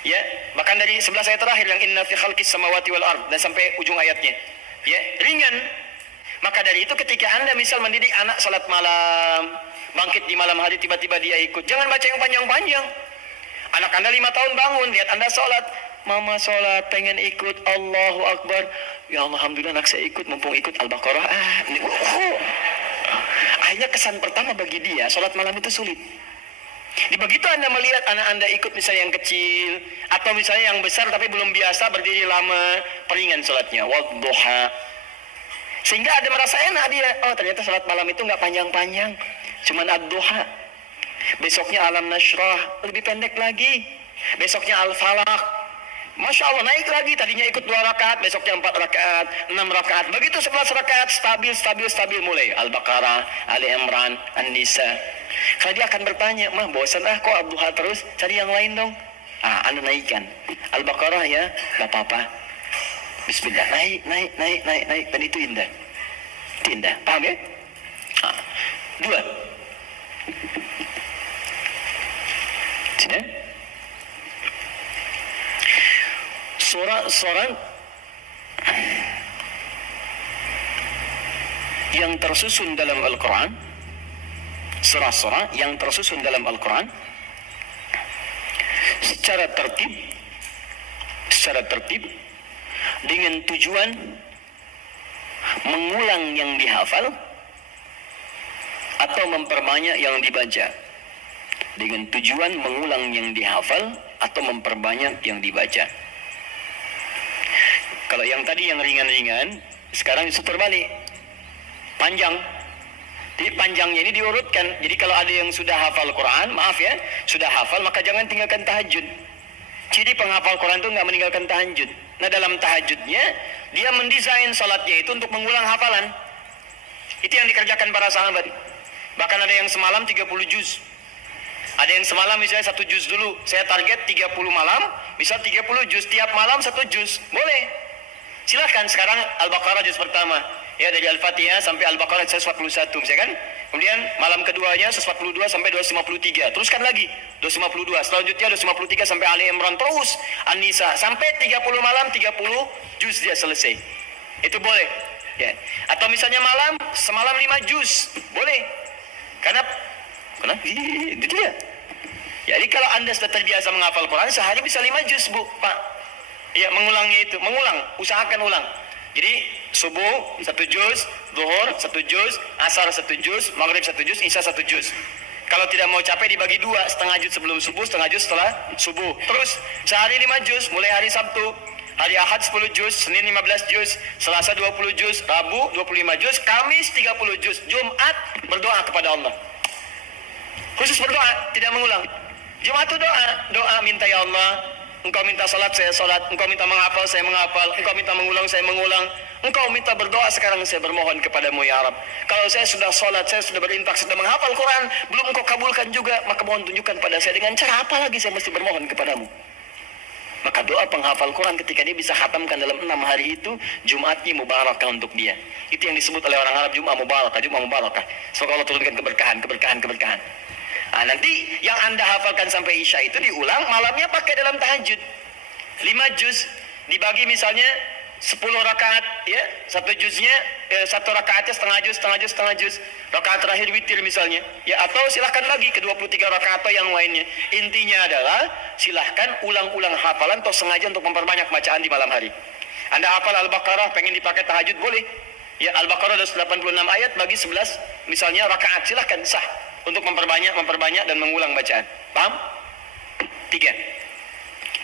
Ya, bahkan dari 11 ayat terakhir yang inna fi khalqis samawati wal ard dan sampai ujung ayatnya. Ya, ringan. Maka dari itu ketika Anda misal mendidik anak salat malam, bangkit di malam hari tiba-tiba dia ikut, jangan baca yang panjang-panjang. Anak Anda 5 tahun bangun, lihat Anda salat, mama salat pengen ikut, Allahu Akbar. Ya Allah, alhamdulillah anak saya ikut, mumpung ikut Al-Baqarah. Akhirnya kesan pertama bagi dia, salat malam itu sulit. Di begitu Anda melihat anak Anda ikut misalnya yang kecil atau misalnya yang besar tapi belum biasa berdiri lama, peringan salatnya, wadduha. Sehingga ada merasa enak dia. Oh, ternyata salat malam itu nggak panjang-panjang, cuman ad-duha. Besoknya alam nashrah lebih pendek lagi. Besoknya al-falaq Masya Allah, naik lagi. Tadinya ikut 2 rakaat, besoknya 4 rakaat, 6 rakaat. Begitu 11 rakaat, stabil mulai. Al-Baqarah, Ali Imran, An-Nisa. Karena dia akan bertanya, mah bosan kok Abduha terus, cari yang lain dong. Anda naikkan. Al-Baqarah ya, gak apa-apa. Bismillah, naik. Dan itu indah. Itu indah, paham ya? 2. Sini. Surah yang tersusun dalam Al-Quran, surah-surah yang tersusun dalam Al-Quran secara tertib dengan tujuan mengulang yang dihafal atau memperbanyak yang dibaca. Dengan tujuan mengulang yang dihafal atau memperbanyak yang dibaca. Kalau yang tadi yang ringan-ringan, sekarang disutur balik. Panjang. Jadi panjangnya ini diurutkan. Jadi kalau ada yang sudah hafal Quran, maaf ya, sudah hafal, maka jangan tinggalkan tahajud. Jadi penghafal Quran itu nggak meninggalkan tahajud. Nah dalam tahajudnya, dia mendesain salatnya itu untuk mengulang hafalan. Itu yang dikerjakan para sahabat. Bahkan ada yang semalam 30 juz. Ada yang semalam misalnya 1 juz dulu. Saya target 30 malam, bisa 30 juz. Tiap malam 1 juz. Boleh. Silahkan sekarang Al-Baqarah juz pertama. Ya dari Al-Fatihah sampai Al-Baqarah 141 misalkan. Kemudian malam keduanya 142 sampai 253. Teruskan lagi 252. Selanjutnya 253 sampai Ali Imran terus. An-Nisa sampai 30 malam 30 juz dia selesai. Itu boleh. Ya. Atau misalnya semalam 5 juz. Boleh. Karena itu dia. Jadi kalau Anda sudah terbiasa menghafal Quran, sehari bisa 5 juz, Bu, Pak. Ya, mengulangnya itu. Usahakan ulang. Jadi, subuh 1 juz, zuhur 1 juz, asar 1 juz, maghrib 1 juz, isya 1 juz. Kalau tidak mau capek dibagi 2, setengah juz sebelum subuh, setengah juz setelah subuh. Terus, sehari 5 juz, mulai hari Sabtu. Hari Ahad 10 juz, Senin 15 juz, Selasa 20 juz, Rabu 25 juz, Kamis 30 juz. Jumat berdoa kepada Allah. Khusus berdoa, tidak mengulang. Jumat itu doa minta ya Allah, Engkau minta salat, saya salat. Engkau minta menghafal, saya menghafal. Engkau minta mengulang, saya mengulang. Engkau minta berdoa, sekarang saya bermohon kepadamu ya Rabb. Kalau saya sudah salat, saya sudah berinfak, sudah menghafal Quran, belum engkau kabulkan juga, maka mohon tunjukkan pada saya dengan cara apa lagi saya mesti bermohon kepadamu. Maka doa penghafal Quran ketika dia bisa khatamkan dalam 6 hari itu, Jumatnya mubarakah untuk dia. Itu yang disebut oleh orang Arab Jumat mubarakah, Jumat mubarakah. Semoga Allah turunkan keberkahan. Nanti yang Anda hafalkan sampai Isya itu diulang, malamnya pakai dalam tahajud. 5 juz dibagi misalnya 10 rakaat, ya. 1 juznya 1 rakaatnya setengah juz. Rakaat terakhir witir misalnya. Ya, atau silahkan lagi ke 23 rakaat atau yang lainnya. Intinya adalah silahkan ulang-ulang hafalan atau sengaja untuk memperbanyak bacaan di malam hari. Anda hafal Al-Baqarah pengen dipakai tahajud boleh. Ya, Al-Baqarah ada 86 ayat bagi 11 misalnya rakaat, silahkan sah. Untuk memperbanyak dan mengulang bacaan. Paham? 3.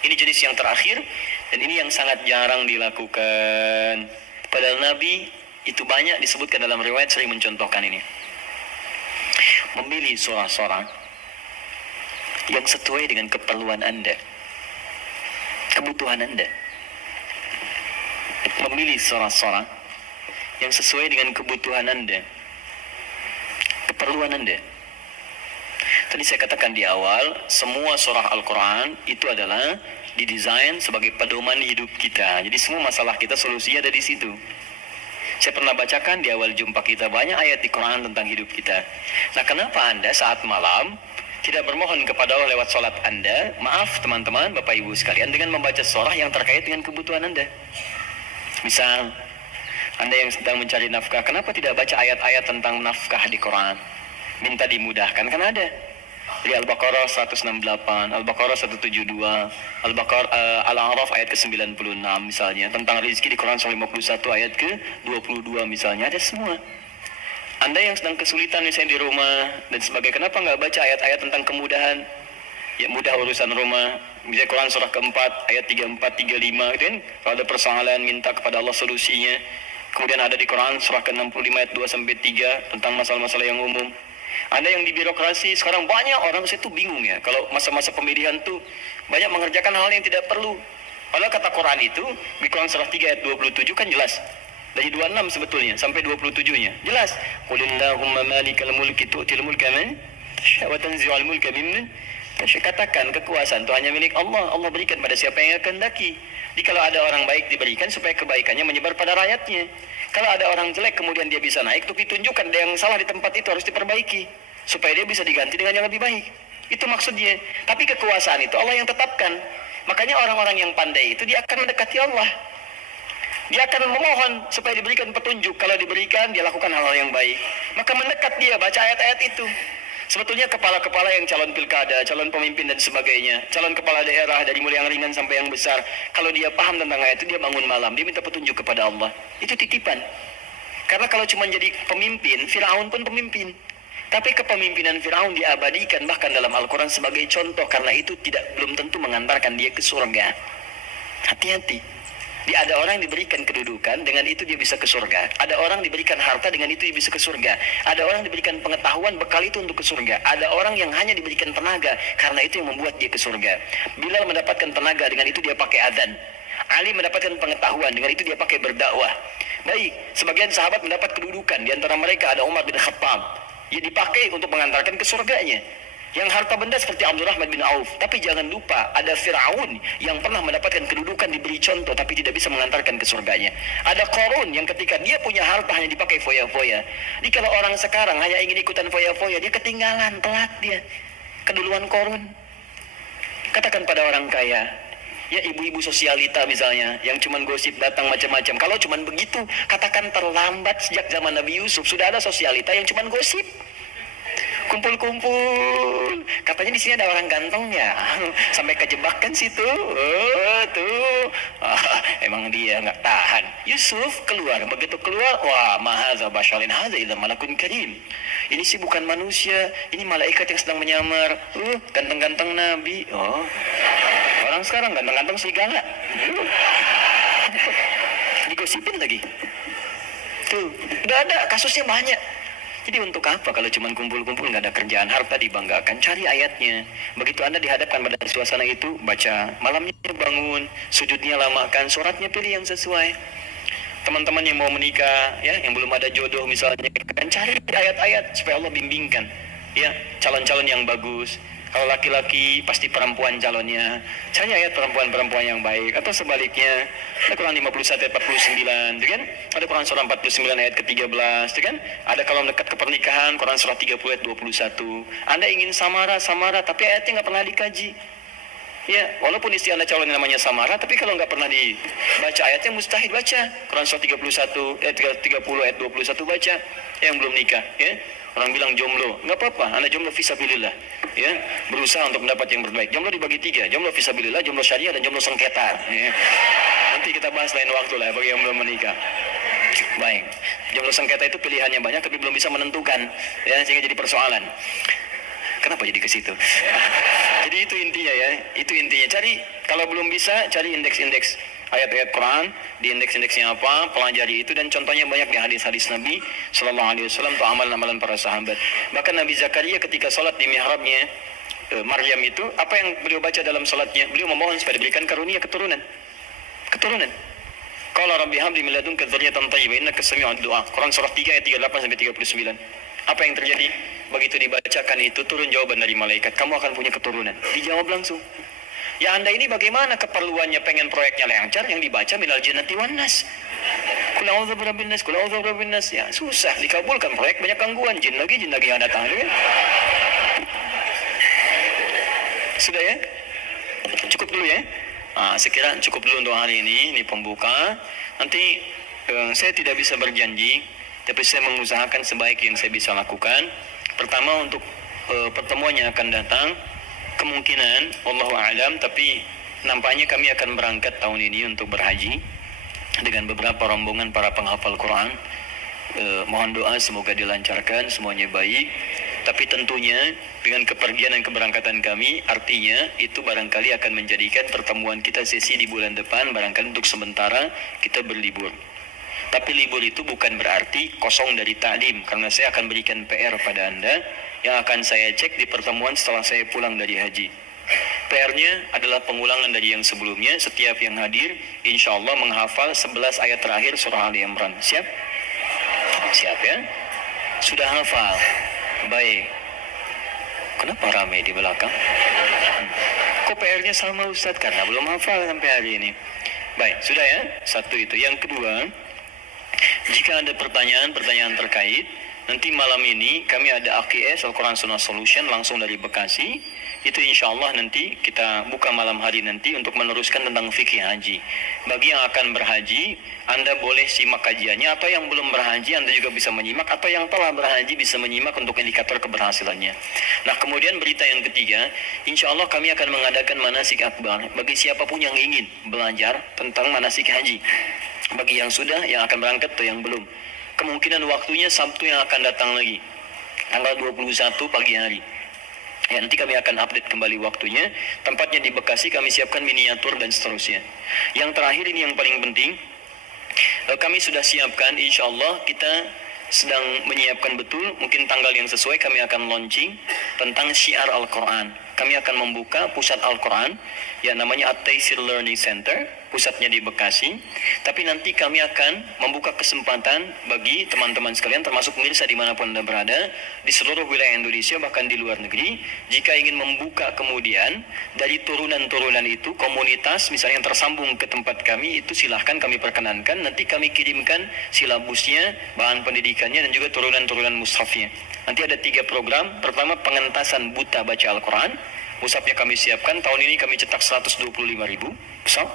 Ini jenis yang terakhir dan ini yang sangat jarang dilakukan. Padahal Nabi itu banyak disebutkan dalam riwayat sering mencontohkan ini. Memilih surah-surah yang sesuai dengan keperluan Anda, kebutuhan Anda. Memilih surah-surah yang sesuai dengan kebutuhan Anda, keperluan Anda. Tadi saya katakan di awal, semua surah Al-Quran itu adalah didesain sebagai pedoman hidup kita. Jadi semua masalah kita solusinya ada di situ. Saya pernah bacakan di awal jumpa kita banyak ayat di Quran tentang hidup kita. Nah, kenapa Anda saat malam tidak bermohon kepada Allah lewat sholat Anda? Maaf teman-teman, Bapak Ibu sekalian, dengan membaca surah yang terkait dengan kebutuhan Anda. Misal, Anda yang sedang mencari nafkah, kenapa tidak baca ayat-ayat tentang nafkah di Quran? Minta dimudahkan, kan ada. Di Al-Baqarah 168, Al-Baqarah 172, Al-A'raf ayat ke-96 misalnya. Tentang rezeki di Quran 151 ayat ke-22 misalnya. Ada semua. Anda yang sedang kesulitan misalnya di rumah dan sebagainya, kenapa nggak baca ayat-ayat tentang kemudahan? Ya, mudah urusan rumah. Misalnya Quran surah keempat ayat 34, 35 gitu kan. Kalau ada persoalan minta kepada Allah solusinya. Kemudian ada di Quran surah ke-65 ayat 2-3 tentang masalah-masalah yang umum. Anda yang di birokrasi, sekarang banyak orang itu bingung ya. Kalau masa-masa pemilihan tuh banyak mengerjakan hal yang tidak perlu. Kalau kata Quran itu di Quran surah 3 ayat 27 kan jelas. Dari 26 sebetulnya sampai 27-nya. Jelas. Qulillahumma malikal mulki tu'til mulka man tasya' wa tanzi'ul mulka mimman tasya'. Katakan kekuasaan itu hanya milik Allah. Allah berikan pada siapa yang kehendaki. Jadi kalau ada orang baik diberikan supaya kebaikannya menyebar pada rakyatnya. Kalau ada orang jelek kemudian dia bisa naik, untuk ditunjukkan ada yang salah di tempat itu harus diperbaiki supaya dia bisa diganti dengan yang lebih baik. Itu maksudnya. Tapi kekuasaan itu Allah yang tetapkan. Makanya orang-orang yang pandai itu dia akan mendekati Allah. Dia akan memohon supaya diberikan petunjuk. Kalau diberikan, dia lakukan hal-hal yang baik. Maka mendekat dia baca ayat-ayat itu. Sebetulnya kepala-kepala yang calon pilkada, calon pemimpin dan sebagainya, calon kepala daerah dari mulai yang ringan sampai yang besar, kalau dia paham tentang ayat itu, dia bangun malam, dia minta petunjuk kepada Allah. Itu titipan. Karena kalau cuma jadi pemimpin, Firaun pun pemimpin. Tapi kepemimpinan Firaun diabadikan bahkan dalam Al-Quran sebagai contoh, karena itu belum tentu mengantarkan dia ke surga. Hati-hati. Ada orang diberikan kedudukan, dengan itu dia bisa ke surga. Ada orang diberikan harta, dengan itu dia bisa ke surga. Ada orang diberikan pengetahuan, bekal itu untuk ke surga. Ada orang yang hanya diberikan tenaga, karena itu yang membuat dia ke surga. Bilal mendapatkan tenaga, dengan itu dia pakai adzan. Ali mendapatkan pengetahuan, dengan itu dia pakai berdakwah. Baik, sebagian sahabat mendapat kedudukan, di antara mereka ada Umar bin Khattab. Ia dipakai untuk mengantarkan ke surganya. Yang harta benda seperti Abdurrahman bin Auf. Tapi jangan lupa, ada Fir'aun yang pernah mendapatkan kedudukan, diberi contoh, tapi tidak bisa mengantarkan ke surganya. Ada Qarun yang ketika dia punya harta hanya dipakai foya-foya. Jadi kalau orang sekarang hanya ingin ikutan foya-foya, dia ketinggalan, telat dia. Keduluan Qarun. Katakan pada orang kaya, ya ibu-ibu sosialita misalnya, yang cuman gosip datang macam-macam. Kalau cuman begitu, katakan terlambat. Sejak zaman Nabi Yusuf sudah ada sosialita yang cuman gosip. Kumpul-kumpul, katanya di sini ada orang ganteng ya, sampai kejebak kan situ. Tuh, emang dia nggak tahan. Yusuf keluar, begitu keluar, wah, mahadza basyarin hadza idza malakun karim. Ini sih bukan manusia, ini malaikat yang sedang menyamar. Ganteng-ganteng Nabi. Oh, orang sekarang ganteng-ganteng serigala. Digosipin lagi. Tuh, udah ada kasusnya banyak. Jadi untuk apa kalau cuma kumpul-kumpul nggak ada kerjaan, harta dibanggakan? Cari ayatnya. Begitu Anda dihadapkan pada suasana itu, baca. Malamnya bangun, sujudnya lamakan, sholatnya pilih yang sesuai. Teman-teman yang mau menikah, ya, yang belum ada jodoh misalnya, kan cari ayat-ayat supaya Allah bimbingkan. Ya, calon-calon yang bagus. Kalau laki-laki pasti perempuan calonnya. Cari ayat perempuan-perempuan yang baik. Atau sebaliknya, ada Quran 51 ayat 49, kan? Ada Quran surah 49 ayat ke-13, kan? Ada kalau dekat ke pernikahan, Quran surah 30 ayat 21. Anda ingin samara, tapi ayatnya nggak pernah dikaji. Ya, walaupun istri Anda calon yang namanya samara, tapi kalau nggak pernah dibaca ayatnya, mustahil baca. Quran surah 31 ayat 30 ayat 21 baca. Yang belum nikah, ya. Orang bilang jomblo, nggak apa-apa, Anda jomblo fisabilillah, ya, berusaha untuk mendapat yang terbaik. Jomblo dibagi 3, jomblo fisabilillah, jomblo syariah, dan jomblo sengketa. Ya. Nanti kita bahas lain waktu lah bagi yang belum menikah. Baik, jomblo sengketa itu pilihannya banyak, tapi belum bisa menentukan, ya, sehingga jadi persoalan. Kenapa jadi ke situ? Jadi itu intinya ya, itu intinya. Cari, kalau belum bisa, cari indeks-indeks ayat-ayat Quran, di indeks-indeksnya apa, pelajari itu, dan contohnya banyak di hadis-hadis Nabi Sallallahu Alaihi Wasallam atau amalan-amalan para sahabat. Bahkan Nabi Zakaria ketika sholat di mihrabnya Maryam itu, apa yang beliau baca dalam sholatnya? Beliau memohon supaya diberikan karunia keturunan. Qala rabbi habli min ladunka dzurriyyatan thayyibah innaka sami'ud du'a. Quran surah 3 ayat 38 sampai 39. Apa yang terjadi? Begitu dibacakan itu, turun jawaban dari malaikat, kamu akan punya keturunan. Dijawab langsung. Ya Anda ini bagaimana keperluannya pengen proyeknya lancar, yang dibaca minal jannati wan nas. Qul a'udzu birabbin nas, qul a'udzu birabbin nas. Ya, susah dikabulkan proyek, banyak gangguan, jin lagi yang datang, kan? Sudah ya? Cukup dulu ya. Sekira cukup dulu untuk hari ini pembuka. Nanti saya tidak bisa berjanji, tapi saya mengusahakan sebaik yang saya bisa lakukan. Pertama, untuk pertemuan yang akan datang, kemungkinan wallahu a'lam, tapi nampaknya kami akan berangkat tahun ini untuk berhaji dengan beberapa rombongan para penghafal Quran. Mohon doa semoga dilancarkan, semuanya baik. Tapi tentunya dengan kepergian dan keberangkatan kami, artinya itu barangkali akan menjadikan pertemuan kita sesi di bulan depan, barangkali untuk sementara kita berlibur. Tapi libur itu bukan berarti kosong dari taklim, karena saya akan berikan PR pada Anda yang akan saya cek di pertemuan setelah saya pulang dari haji. PR-nya adalah pengulangan dari yang sebelumnya. Setiap yang hadir, insya Allah menghafal 11 ayat terakhir surah Ali Imran. Siap? Siap ya? Sudah hafal? Baik. Kenapa ramai di belakang? Kok PR-nya sama Ustadz? Karena belum hafal sampai hari ini. Baik, sudah ya? Satu itu. Yang kedua, jika ada pertanyaan terkait, nanti malam ini kami ada AKS Al-Quran Sunnah Solution langsung dari Bekasi. Itu insya Allah nanti kita buka malam hari nanti untuk meneruskan tentang fikih haji. Bagi yang akan berhaji, Anda boleh simak kajiannya, atau yang belum berhaji Anda juga bisa menyimak, atau yang telah berhaji bisa menyimak untuk indikator keberhasilannya. Nah, kemudian berita yang ketiga, insya Allah kami akan mengadakan manasik akbar bagi siapapun yang ingin belajar tentang manasik haji. Bagi yang sudah, yang akan berangkat atau yang belum. Kemungkinan waktunya Sabtu yang akan datang lagi, tanggal 21 pagi hari. Ya, nanti kami akan update kembali waktunya. Tempatnya di Bekasi, kami siapkan miniatur dan seterusnya. Yang terakhir ini yang paling penting, kami sudah siapkan, insya Allah kita sedang menyiapkan betul, mungkin tanggal yang sesuai kami akan launching tentang syiar Al-Quran. Kami akan membuka pusat Al-Quran yang namanya At-Taisir Learning Center, pusatnya di Bekasi. Tapi nanti kami akan membuka kesempatan bagi teman-teman sekalian, termasuk pemirsa dimanapun Anda berada, di seluruh wilayah Indonesia, bahkan di luar negeri, jika ingin membuka kemudian dari turunan-turunan itu, komunitas misalnya yang tersambung ke tempat kami, itu silahkan kami perkenankan, nanti kami kirimkan silabusnya, bahan pendidikannya, dan juga turunan-turunan mushafnya. Nanti ada 3 program. Pertama, pengentasan buta baca Al-Quran. Mushafnya kami siapkan, tahun ini kami cetak 125.000 mushaf.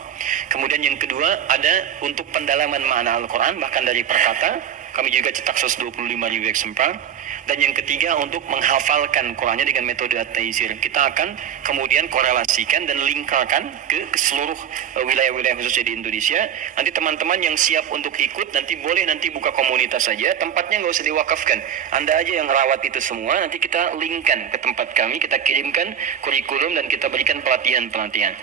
Kemudian yang kedua, ada untuk pendalaman makna Al-Quran, bahkan dari perkata, kami juga cetak 125.000 eksemplar. Dan yang ketiga, untuk menghafalkan Qurannya dengan metode At-Taisir. Kita akan kemudian korelasikan dan lingkarkan ke seluruh wilayah-wilayah khususnya di Indonesia. Nanti teman-teman yang siap untuk ikut, nanti boleh nanti buka komunitas saja. Tempatnya nggak usah diwakafkan. Anda aja yang rawat itu semua. Nanti kita linkkan ke tempat kami, kita kirimkan kurikulum dan kita berikan pelatihan-pelatihan.